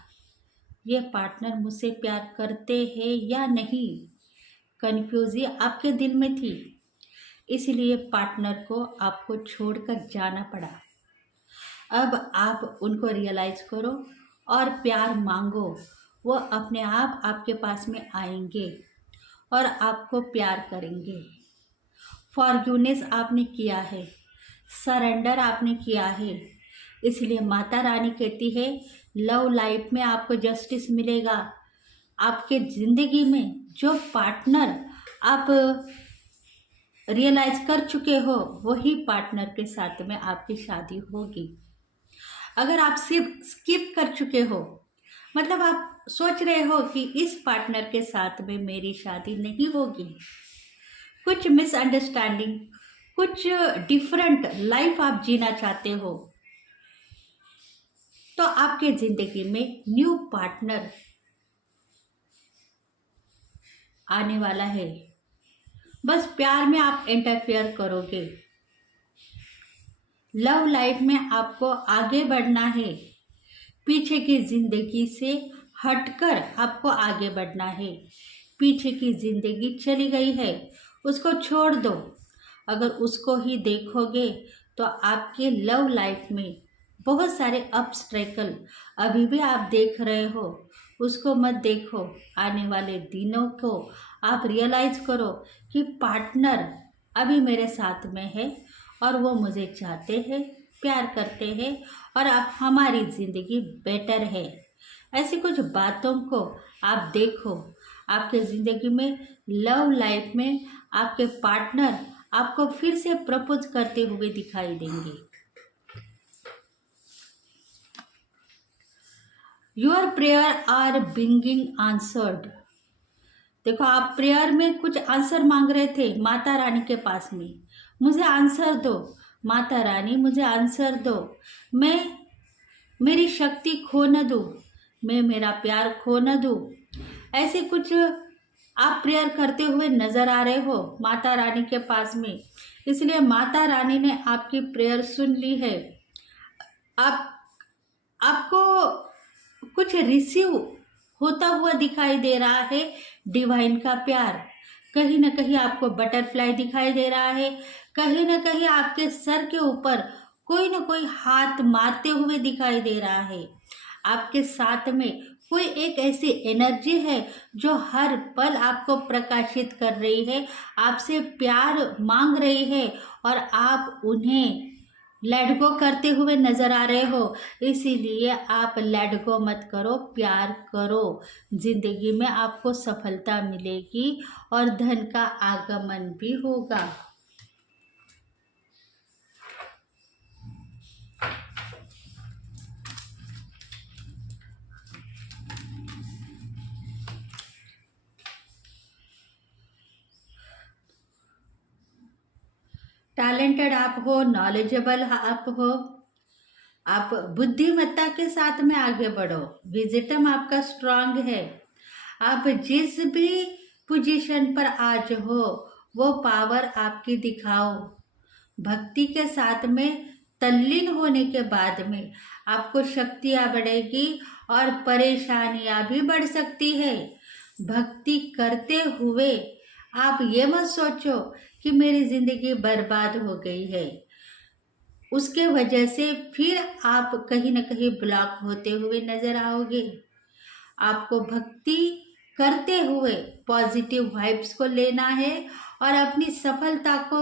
ये पार्टनर मुझसे प्यार करते हैं या नहीं, कन्फ्यूज़ी आपके दिल में थी। इसलिए पार्टनर को आपको छोड़कर जाना पड़ा। अब आप उनको रियलाइज़ करो और प्यार मांगो, वो अपने आप आपके पास में आएंगे और आपको प्यार करेंगे। फॉरगिवनेस आपने किया है, सरेंडर आपने किया है। इसलिए माता रानी कहती है लव लाइफ में आपको जस्टिस मिलेगा। आपके ज़िंदगी में जो पार्टनर आप रियलाइज़ कर चुके हो वही पार्टनर के साथ में आपकी शादी होगी। अगर आप सिर्फ स्किप कर चुके हो, मतलब आप सोच रहे हो कि इस पार्टनर के साथ में मेरी शादी नहीं होगी, कुछ मिसअंडरस्टैंडिंग, कुछ डिफरेंट लाइफ आप जीना चाहते हो, तो आपके ज़िंदगी में न्यू पार्टनर आने वाला है। बस प्यार में आप इंटरफेयर करोगे। लव लाइफ में आपको आगे बढ़ना है, पीछे की ज़िंदगी से हटकर आपको आगे बढ़ना है। पीछे की ज़िंदगी चली गई है, उसको छोड़ दो। अगर उसको ही देखोगे तो आपके लव लाइफ में बहुत सारे ऑब्स्टेकल अभी भी आप देख रहे हो, उसको मत देखो। आने वाले दिनों को आप रियलाइज़ करो कि पार्टनर अभी मेरे साथ में है और वो मुझे चाहते हैं, प्यार करते हैं और हमारी ज़िंदगी बेटर है। ऐसी कुछ बातों को आप देखो। आपके ज़िंदगी में लव लाइफ में आपके पार्टनर आपको फिर से प्रपोज करते हुए दिखाई देंगे। Your prayer are being answered. देखो, आप प्रेयर में कुछ आंसर मांग रहे थे माता रानी के पास में, मुझे आंसर दो माता रानी, मुझे आंसर दो, मैं मेरी शक्ति खो न दूँ, मैं मेरा प्यार खो न दूँ। ऐसे कुछ आप प्रेयर करते हुए नजर आ रहे हो माता रानी के पास में, इसलिए माता रानी ने आपकी प्रेयर सुन ली है। आप आपको कुछ रिसीव होता हुआ दिखाई दे रहा है डिवाइन का प्यार। कहीं ना कहीं आपको बटरफ्लाई दिखाई दे रहा है, कहीं ना कहीं आपके सर के ऊपर कोई ना कोई हाथ मारते हुए दिखाई दे रहा है। आपके साथ में कोई एक ऐसी एनर्जी है जो हर पल आपको प्रकाशित कर रही है, आपसे प्यार मांग रही है और आप उन्हें लेट गो करते हुए नजर आ रहे हो। इसीलिए आप लेट गो मत करो, प्यार करो। जिंदगी में आपको सफलता मिलेगी और धन का आगमन भी होगा। टैलेंटेड आप हो, नॉलेजेबल आप हो, आप बुद्धिमत्ता के साथ में आगे बढ़ो। विजडम आपका स्ट्रांग है। आप जिस भी पोजीशन पर आज हो वो पावर आपकी दिखाओ। भक्ति के साथ में तल्लीन होने के बाद में आपको शक्तियाँ बढ़ेगी और परेशानियाँ भी बढ़ सकती है। भक्ति करते हुए आप ये मत सोचो कि मेरी जिंदगी बर्बाद हो गई है, उसके वजह से फिर आप कहीं ना कहीं ब्लॉक होते हुए नजर आओगे। आपको भक्ति करते हुए पॉजिटिव वाइब्स को लेना है और अपनी सफलता को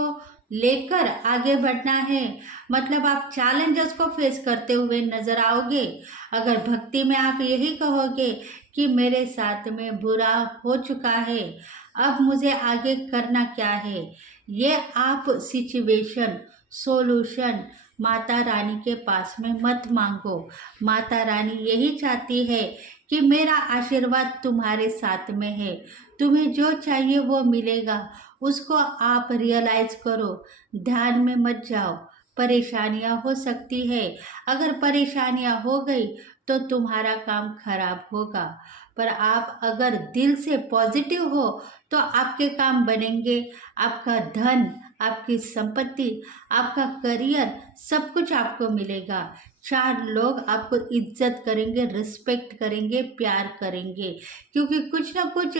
लेकर आगे बढ़ना है। मतलब आप चैलेंजेस को फेस करते हुए नजर आओगे। अगर भक्ति में आप यही कहोगे कि मेरे साथ में बुरा हो चुका है, अब मुझे आगे करना क्या है, ये आप सिचुएशन सोल्यूशन माता रानी के पास में मत मांगो। माता रानी यही चाहती है कि मेरा आशीर्वाद तुम्हारे साथ में है, तुम्हें जो चाहिए वो मिलेगा, उसको आप रियलाइज करो। ध्यान में मत जाओ। परेशानियां हो सकती है, अगर परेशानियां हो गई तो तुम्हारा काम खराब होगा, पर आप अगर दिल से पॉजिटिव हो तो आपके काम बनेंगे। आपका धन, आपकी संपत्ति, आपका करियर, सब कुछ आपको मिलेगा। चार लोग आपको इज्जत करेंगे, रिस्पेक्ट करेंगे, प्यार करेंगे, क्योंकि कुछ ना कुछ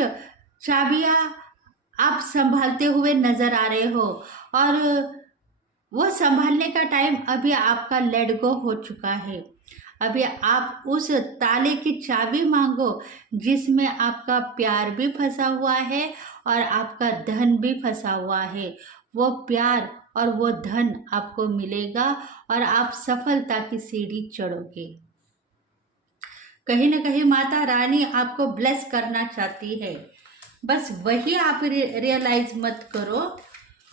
चाबियां आप संभालते हुए नजर आ रहे हो और वो संभालने का टाइम अभी आपका लेट गो हो चुका है। अभी आप उस ताले की चाबी मांगो जिसमें आपका प्यार भी फंसा हुआ है और आपका धन भी फंसा हुआ है। वो प्यार और वो धन आपको मिलेगा और आप सफलता की सीढ़ी चढ़ोगे। कहीं ना कहीं माता रानी आपको ब्लेस करना चाहती है, बस वही आप रियलाइज मत करो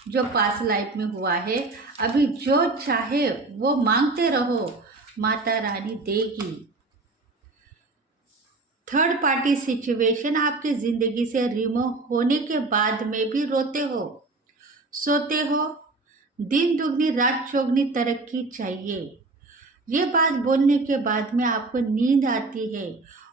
जो पास लाइफ में हुआ है। अभी जो चाहे वो मांगते रहो, माता रानी देगी। थर्ड पार्टी सिचुएशन आपके जिंदगी से रिमूव होने के बाद में भी रोते हो, सोते हो। दिन दुगनी रात चौगनी तरक्की चाहिए, ये बात बोलने के बाद में आपको नींद आती है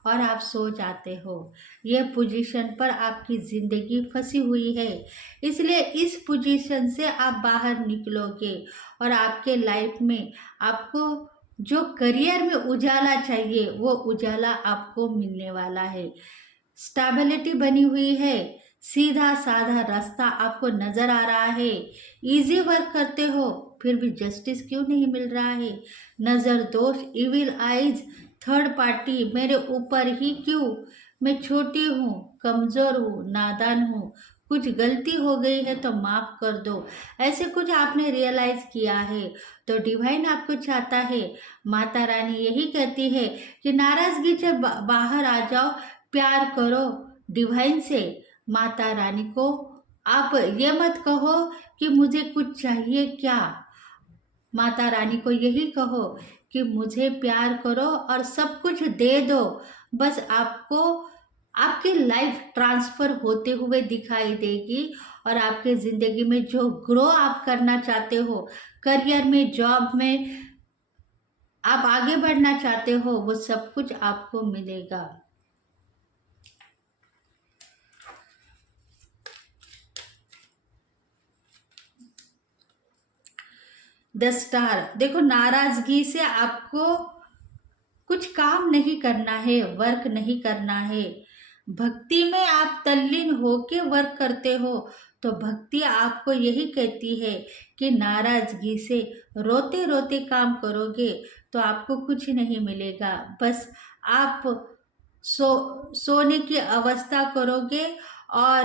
और आप सो जाते हो। ये पोजीशन पर आपकी ज़िंदगी फंसी हुई है, इसलिए इस पोजीशन से आप बाहर निकलोगे और आपके लाइफ में आपको जो करियर में उजाला चाहिए वो उजाला आपको मिलने वाला है। स्टेबिलिटी बनी हुई है, सीधा साधा रास्ता आपको नज़र आ रहा है। इजी वर्क करते हो फिर भी जस्टिस क्यों नहीं मिल रहा है? नज़र दोष, इविल आइज, थर्ड पार्टी मेरे ऊपर ही क्यों? मैं छोटी हूँ, कमज़ोर हूँ, नादान हूँ, कुछ गलती हो गई है तो माफ़ कर दो। ऐसे कुछ आपने रियलाइज़ किया है तो डिवाइन आपको चाहता है। माता रानी यही कहती है कि नाराज़गी से बाहर आ जाओ, प्यार करो डिवाइन से। माता रानी को आप ये मत कहो कि मुझे कुछ चाहिए क्या, माता रानी को यही कहो कि मुझे प्यार करो और सब कुछ दे दो, बस आपको आपकी लाइफ ट्रांसफर होते हुए दिखाई देगी। और आपके ज़िंदगी में जो ग्रो आप करना चाहते हो, करियर में, जॉब में आप आगे बढ़ना चाहते हो, वो सब कुछ आपको मिलेगा। द स्टार, देखो नाराजगी से आपको कुछ काम नहीं करना है, वर्क नहीं करना है। भक्ति में आप तल्लीन होके वर्क करते हो, तो भक्ति आपको यही कहती है कि नाराजगी से रोते रोते काम करोगे तो आपको कुछ नहीं मिलेगा। बस आप सोने की अवस्था करोगे, और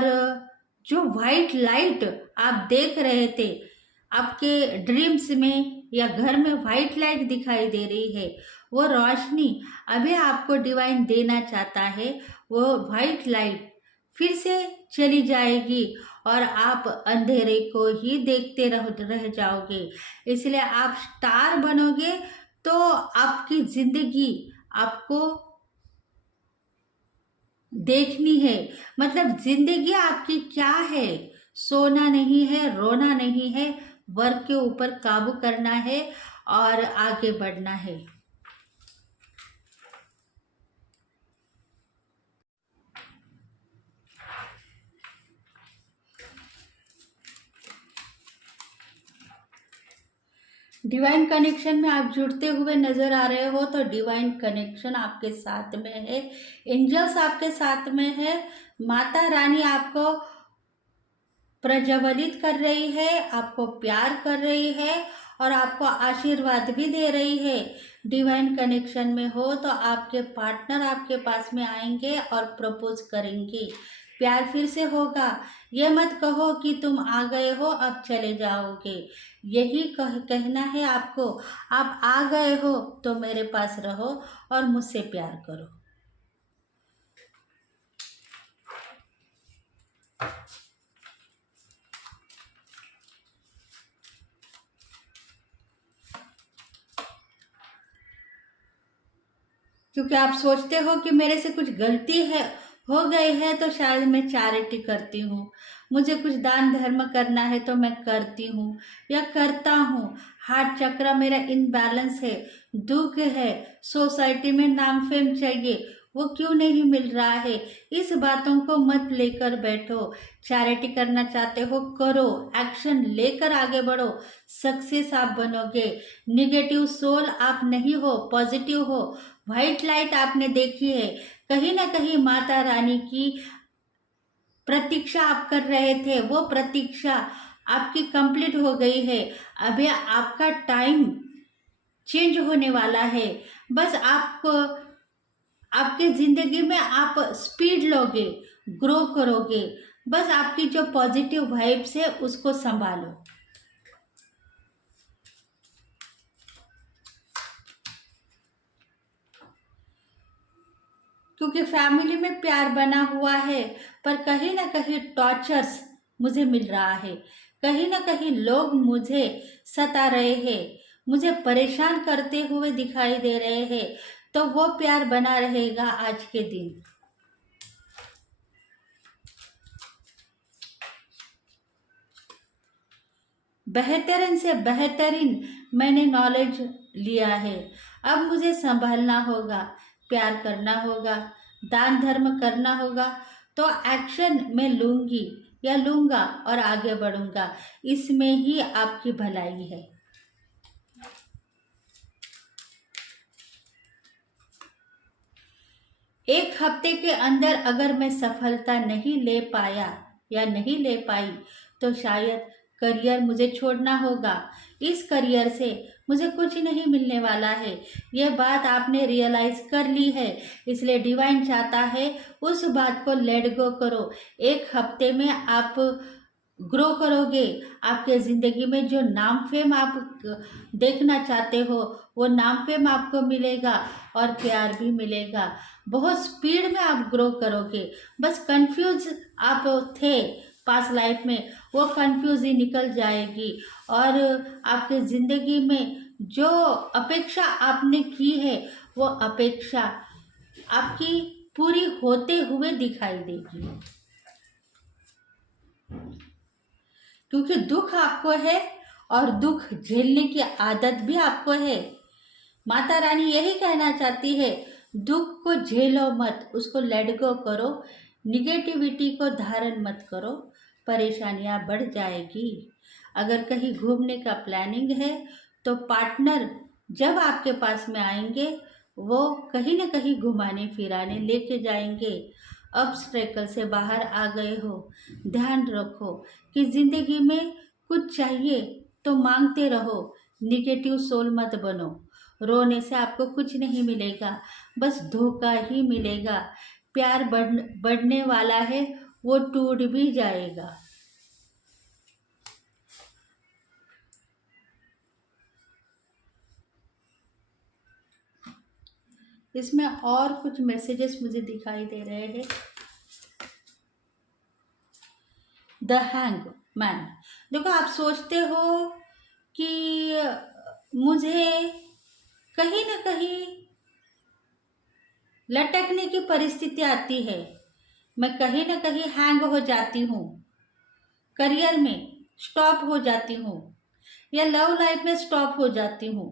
जो वाइट लाइट आप देख रहे थे आपके ड्रीम्स में या घर में, वाइट लाइट दिखाई दे रही है, वो रोशनी अभी आपको डिवाइन देना चाहता है। वो वाइट लाइट फिर से चली जाएगी और आप अंधेरे को ही देखते रह जाओगे। इसलिए आप स्टार बनोगे तो आपकी जिंदगी आपको देखनी है। मतलब जिंदगी आपकी क्या है, सोना नहीं है, रोना नहीं है, वर्क के ऊपर काबू करना है और आगे बढ़ना है। डिवाइन कनेक्शन में आप जुड़ते हुए नजर आ रहे हो, तो डिवाइन कनेक्शन आपके साथ में है, एंजल्स आपके साथ में है, माता रानी आपको प्रज्वलित कर रही है, आपको प्यार कर रही है और आपको आशीर्वाद भी दे रही है। डिवाइन कनेक्शन में हो तो आपके पार्टनर आपके पास में आएंगे और प्रपोज करेंगे, प्यार फिर से होगा। ये मत कहो कि तुम आ गए हो अब चले जाओगे, यही कहना है आपको, आप आ गए हो तो मेरे पास रहो और मुझसे प्यार करो। क्योंकि आप सोचते हो कि मेरे से कुछ गलती है, हो गई है, तो शायद मैं चैरिटी करती हूँ, मुझे कुछ दान धर्म करना है तो मैं करती हूँ या करता हूँ। हार्ट चक्र मेरा इनबैलेंस है, दुख है, सोसाइटी में नाम फेम चाहिए, वो क्यों नहीं मिल रहा है। इस बातों को मत लेकर बैठो। चैरिटी करना चाहते हो, करो, एक्शन लेकर आगे बढ़ो, सक्सेस आप बनोगे। निगेटिव सोल आप नहीं हो, पॉजिटिव हो। व्हाइट लाइट आपने देखी है, कहीं ना कहीं माता रानी की प्रतीक्षा आप कर रहे थे, वो प्रतीक्षा आपकी कंप्लीट हो गई है। अभी आपका टाइम चेंज होने वाला है। बस आपको आपके जिंदगी में आप स्पीड लोगे, ग्रो करोगे। बस आपकी जो पॉजिटिव वाइब्स है उसको संभालो। क्योंकि फैमिली में प्यार बना हुआ है, पर कहीं ना कहीं टॉर्चर्स मुझे मिल रहा है, कहीं ना कहीं लोग मुझे सता रहे हैं, मुझे परेशान करते हुए दिखाई दे रहे हैं, तो वो प्यार बना रहेगा आज के दिन। बेहतरीन से बेहतरीन मैंने नॉलेज लिया है, अब मुझे संभालना होगा, प्यार करना होगा, दान धर्म करना होगा, तो एक्शन मैं लूँगी या लूँगा और आगे बढ़ूँगा। इसमें ही आपकी भलाई है। एक हफ्ते के अंदर अगर मैं सफलता नहीं ले पाया या नहीं ले पाई, तो शायद करियर मुझे छोड़ना होगा। इस करियर से मुझे कुछ नहीं मिलने वाला है, यह बात आपने रियलाइज कर ली है। इसलिए डिवाइन चाहता है उस बात को लेट गो करो। एक हफ्ते में आप ग्रो करोगे, आपके ज़िंदगी में जो नाम फेम आप देखना चाहते हो, वो नाम फेम आपको मिलेगा और प्यार भी मिलेगा। बहुत स्पीड में आप ग्रो करोगे। बस कंफ्यूज आप थे पास लाइफ में, वो कंफ्यूज ही निकल जाएगी और आपके ज़िंदगी में जो अपेक्षा आपने की है वो अपेक्षा आपकी पूरी होते हुए दिखाई देगी, क्योंकि दुख आपको है और दुख झेलने की आदत भी आपको है। माता रानी यही कहना चाहती है, दुख को झेलो मत, उसको लेट गो करो, निगेटिविटी को धारण मत करो, परेशानियां बढ़ जाएगी। अगर कहीं घूमने का प्लानिंग है तो पार्टनर जब आपके पास में आएंगे वो कहीं ना कहीं घुमाने फिराने लेके जाएंगे। ऑब्स्टेकल से बाहर आ गए हो, ध्यान रखो कि जिंदगी में कुछ चाहिए तो मांगते रहो, निगेटिव सोल मत बनो। रोने से आपको कुछ नहीं मिलेगा, बस धोखा ही मिलेगा। प्यार बढ़ने वाला है, वो टूट भी जाएगा। इसमें और कुछ मैसेजेस मुझे दिखाई दे रहे हैं। द हैंग मैन, देखो आप सोचते हो कि मुझे कहीं ना कहीं लटकने की परिस्थिति आती है, मैं कहीं ना कहीं हैंग हो जाती हूँ, करियर में स्टॉप हो जाती हूँ, या लव लाइफ में स्टॉप हो जाती हूँ,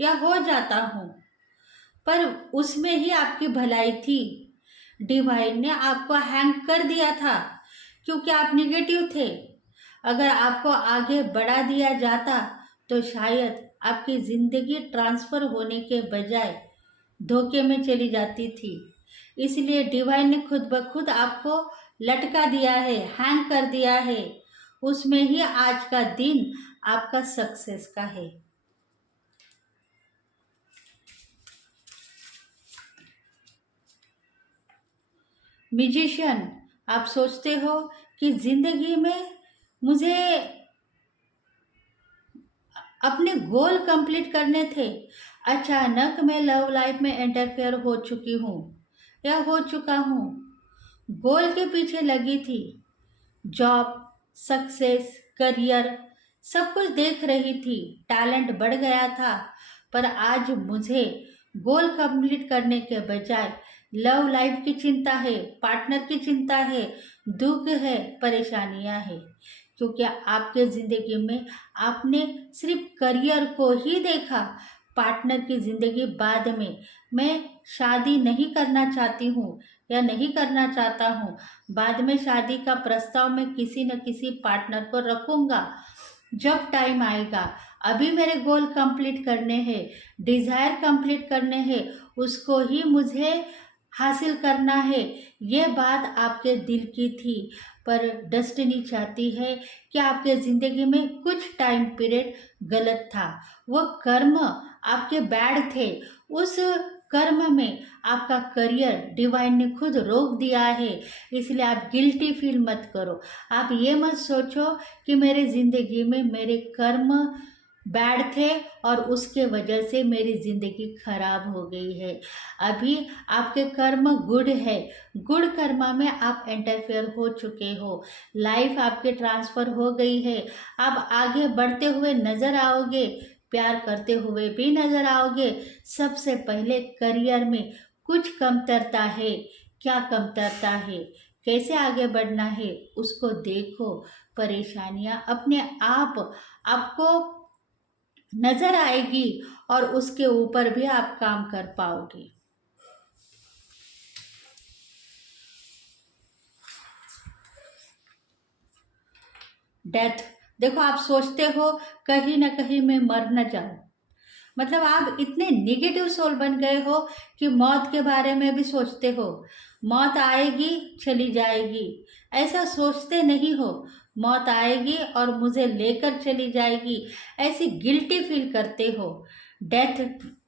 या हो जाता हूँ, पर उसमें ही आपकी भलाई थी। डिवाइन ने आपको हैंग कर दिया था क्योंकि आप निगेटिव थे। अगर आपको आगे बढ़ा दिया जाता तो शायद आपकी ज़िंदगी ट्रांसफ़र होने के बजाय धोखे में चली जाती थी। इसलिए डिवाइन ने खुद ब खुद आपको लटका दिया है, हैंग कर दिया है। उसमें ही आज का दिन आपका सक्सेस का है। म्यूजिशियन, आप सोचते हो कि जिंदगी में मुझे अपने गोल कंप्लीट करने थे, अचानक मैं लव लाइफ में इंटरफेयर हो चुकी हूँ या हो चुका हूँ। गोल के पीछे लगी थी, जॉब, सक्सेस, करियर, सब कुछ देख रही थी, टैलेंट बढ़ गया था, पर आज मुझे गोल कंप्लीट करने के बजाय लव लाइफ की चिंता है, पार्टनर की चिंता है, दुख है, परेशानियां है, क्योंकि आपके ज़िंदगी में आपने सिर्फ करियर को ही देखा, पार्टनर की ज़िंदगी बाद में। मैं शादी नहीं करना चाहती हूँ या नहीं करना चाहता हूँ, बाद में शादी का प्रस्ताव मैं किसी न किसी पार्टनर को रखूँगा जब टाइम आएगा। अभी मेरे गोल कंप्लीट करने हैं, डिज़ायर कंप्लीट करने हैं, उसको ही मुझे हासिल करना है। ये बात आपके दिल की थी, पर डेस्टिनी चाहती है कि आपके ज़िंदगी में कुछ टाइम पीरियड गलत था, वो कर्म आपके बैड थे, उस कर्म में आपका करियर डिवाइन ने खुद रोक दिया है। इसलिए आप गिल्टी फील मत करो, आप ये मत सोचो कि मेरे ज़िंदगी में मेरे कर्म बैड थे और उसके वजह से मेरी ज़िंदगी खराब हो गई है। अभी आपके कर्म गुड है, गुड कर्मा में आप इंटरफेयर हो चुके हो, लाइफ आपके ट्रांसफ़र हो गई है, आप आगे बढ़ते हुए नज़र आओगे, प्यार करते हुए भी नज़र आओगे। सबसे पहले करियर में कुछ कमतरता है, क्या कमतरता है, कैसे आगे बढ़ना है, उसको देखो। परेशानियां अपने आप आपको नजर आएगी और उसके ऊपर भी आप काम कर पाओगे। डेथ, देखो आप सोचते हो कहीं ना कहीं मैं मर न जाऊं, मतलब आप इतने निगेटिव सोल बन गए हो कि मौत के बारे में भी सोचते हो, मौत आएगी चली जाएगी, ऐसा सोचते नहीं हो, मौत आएगी और मुझे लेकर चली जाएगी, ऐसी गिल्टी फील करते हो। डेथ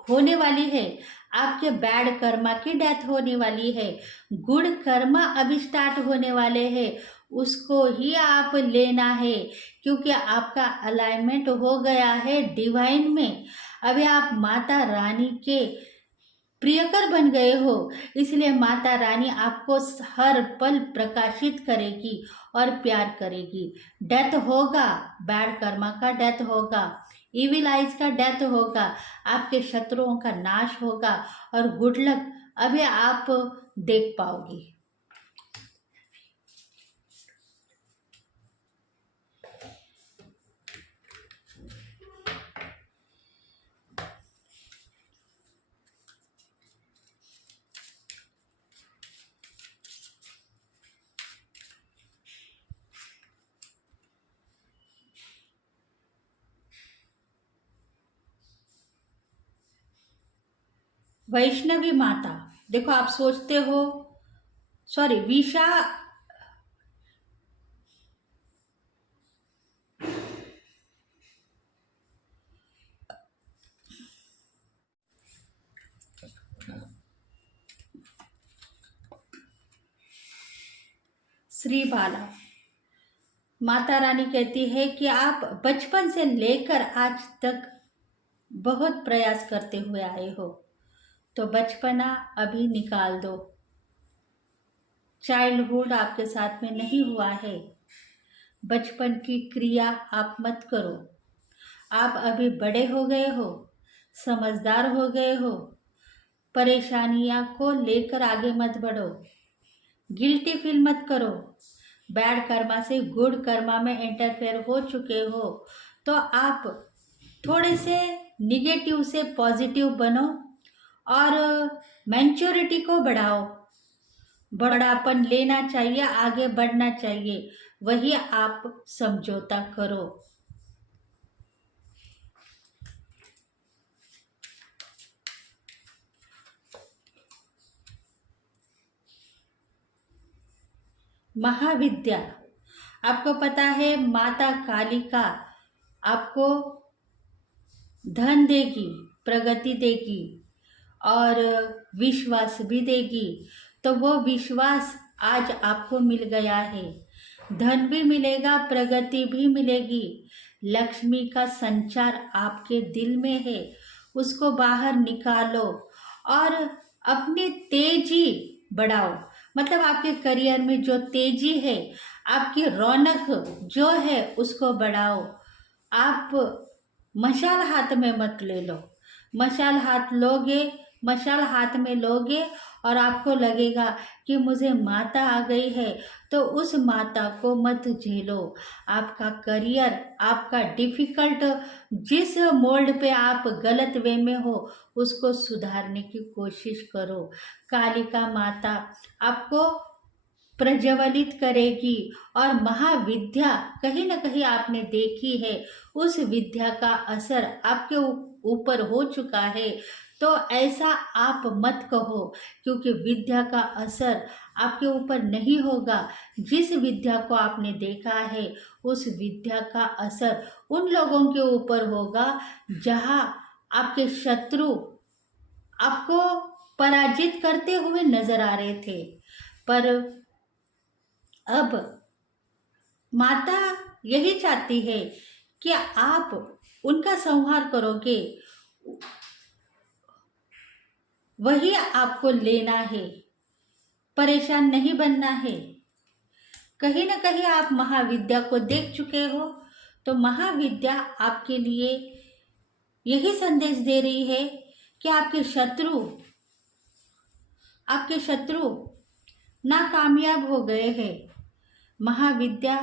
होने वाली है, आपके बैड कर्मा की डेथ होने वाली है, गुड कर्मा अभी स्टार्ट होने वाले हैं, उसको ही आप लेना है, क्योंकि आपका अलाइनमेंट हो गया है डिवाइन में। अभी आप माता रानी के प्रियकर बन गए हो, इसलिए माता रानी आपको हर पल प्रकाशित करेगी और प्यार करेगी। डेथ होगा, बैड कर्मा का डेथ होगा, इविल आइज का डेथ होगा, आपके शत्रुओं का नाश होगा और गुड लक अभी आप देख पाओगी। वैष्णवी माता, देखो आप सोचते हो, सॉरी विशा, श्री बाला, माता रानी कहती है कि आप बचपन से लेकर आज तक बहुत प्रयास करते हुए आए हो, तो बचपना अभी निकाल दो। चाइल्डहुड आपके साथ में नहीं हुआ है, बचपन की क्रिया आप मत करो। आप अभी बड़े हो गए हो, समझदार हो गए हो, परेशानियां को लेकर आगे मत बढ़ो, गिल्टी फील मत करो। बैड कर्मा से गुड कर्मा में इंटरफेयर हो चुके हो, तो आप थोड़े से निगेटिव से पॉजिटिव बनो और मैच्योरिटी को बढ़ाओ। बड़ापन लेना चाहिए, आगे बढ़ना चाहिए, वही आप समझौता करो। महाविद्या, आपको पता है माता कालिका आपको धन देगी, प्रगति देगी और विश्वास भी देगी, तो वो विश्वास आज आपको मिल गया है। धन भी मिलेगा, प्रगति भी मिलेगी, लक्ष्मी का संचार आपके दिल में है, उसको बाहर निकालो और अपनी तेजी बढ़ाओ। मतलब आपके करियर में जो तेजी है, आपकी रौनक जो है उसको बढ़ाओ। आप मशाल हाथ में मत ले लो, मशाल हाथ में लोगे और आपको लगेगा कि मुझे माता आ गई है, तो उस माता को मत झेलो। आपका करियर, आपका डिफिकल्ट, जिस मोल्ड पे आप गलत वे में हो, उसको सुधारने की कोशिश करो। कालिका माता आपको प्रज्वलित करेगी और महाविद्या कहीं ना कहीं आपने देखी है, उस विद्या का असर आपके ऊपर हो चुका है। तो ऐसा आप मत कहो, क्योंकि विद्या का असर आपके ऊपर नहीं होगा। जिस विद्या को आपने देखा है, उस विद्या का असर उन लोगों के ऊपर होगा जहाँ आपके शत्रु आपको पराजित करते हुए नजर आ रहे थे, पर अब माता यही चाहती है कि आप उनका संहार करोगे, वही आपको लेना है, परेशान नहीं बनना है। कहीं ना कहीं आप महाविद्या को देख चुके हो, तो महाविद्या आपके लिए यही संदेश दे रही है कि आपके शत्रु नाकामयाब हो गए हैं। महाविद्या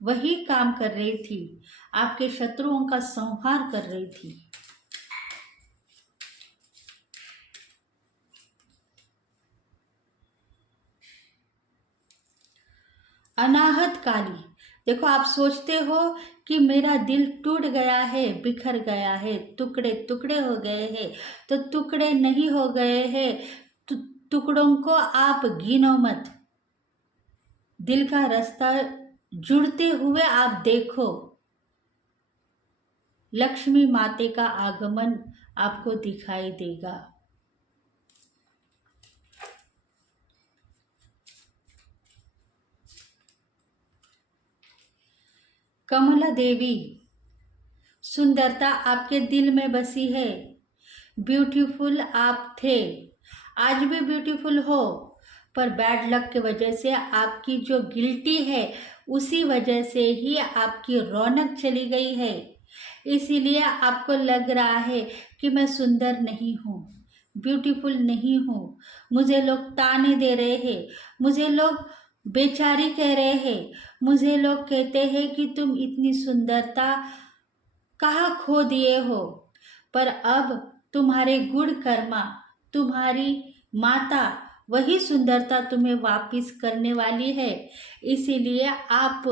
वही काम कर रही थी, आपके शत्रुओं का संहार कर रही थी। अनाहत काली, देखो आप सोचते हो कि मेरा दिल टूट गया है, बिखर गया है, टुकड़े टुकड़े हो गए हैं, तो टुकड़े नहीं हो गए हैं, टुकड़ों को आप गिनो मत। दिल का रास्ता जुड़ते हुए आप देखो, लक्ष्मी माते का आगमन आपको दिखाई देगा। कमला देवी, सुंदरता आपके दिल में बसी है, ब्यूटीफुल आप थे, आज भी ब्यूटीफुल हो, पर बैड लक की वजह से आपकी जो गिल्टी है, उसी वजह से ही आपकी रौनक चली गई है। इसीलिए आपको लग रहा है कि मैं सुंदर नहीं हूँ, ब्यूटीफुल नहीं हूँ, मुझे लोग ताने दे रहे हैं, मुझे लोग बेचारी कह रहे हैं, मुझे लोग कहते हैं कि तुम इतनी सुंदरता कहाँ खो दिए हो। पर अब तुम्हारे गुण कर्मा, तुम्हारी माता वही सुंदरता तुम्हें वापिस करने वाली है। इसीलिए आप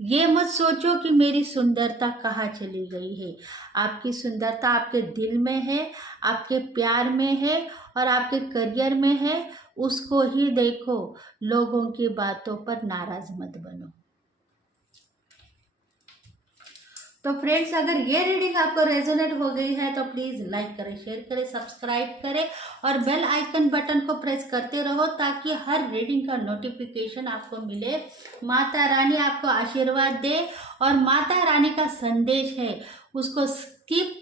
ये मत सोचो कि मेरी सुंदरता कहाँ चली गई है। आपकी सुंदरता आपके दिल में है, आपके प्यार में है और आपके करियर में है। उसको ही देखो, लोगों की बातों पर नाराज मत बनो। तो फ्रेंड्स, अगर ये रीडिंग आपको रेजोनेट हो गई है तो प्लीज़ लाइक करें, शेयर करें, सब्सक्राइब करें और बेल आइकन बटन को प्रेस करते रहो ताकि हर रीडिंग का नोटिफिकेशन आपको मिले। माता रानी आपको आशीर्वाद दे और माता रानी का संदेश है उसको स्किप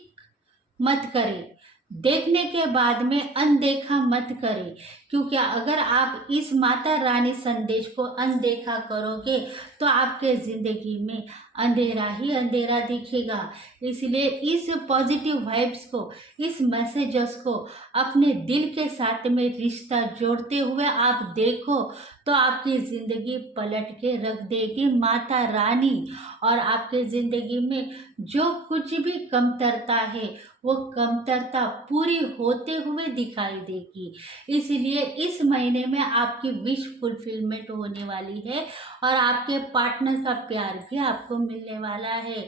मत करें, देखने के बाद में अनदेखा मत करें, क्योंकि अगर आप इस माता रानी संदेश को अनदेखा करोगे तो आपके ज़िंदगी में अंधेरा ही अंधेरा दिखेगा। इसलिए इस पॉजिटिव वाइब्स को, इस मैसेजेस को अपने दिल के साथ में रिश्ता जोड़ते हुए आप देखो तो आपकी ज़िंदगी पलट के रख देगी माता रानी। और आपके ज़िंदगी में जो कुछ भी कमतरता है वो कमतरता पूरी होते हुए दिखाई देगी। इसलिए इस महीने में आपकी विश फुलफिलमेंट होने वाली है और आपके पार्टनर का प्यार भी आपको मिलने वाला है।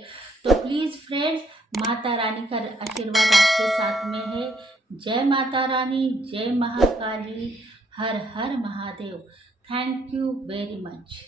तो प्लीज़ फ्रेंड्स, माता रानी का आशीर्वाद आपके साथ में है। जय माता रानी, जय महाकाली, हर हर Mahadev. Thank you very much.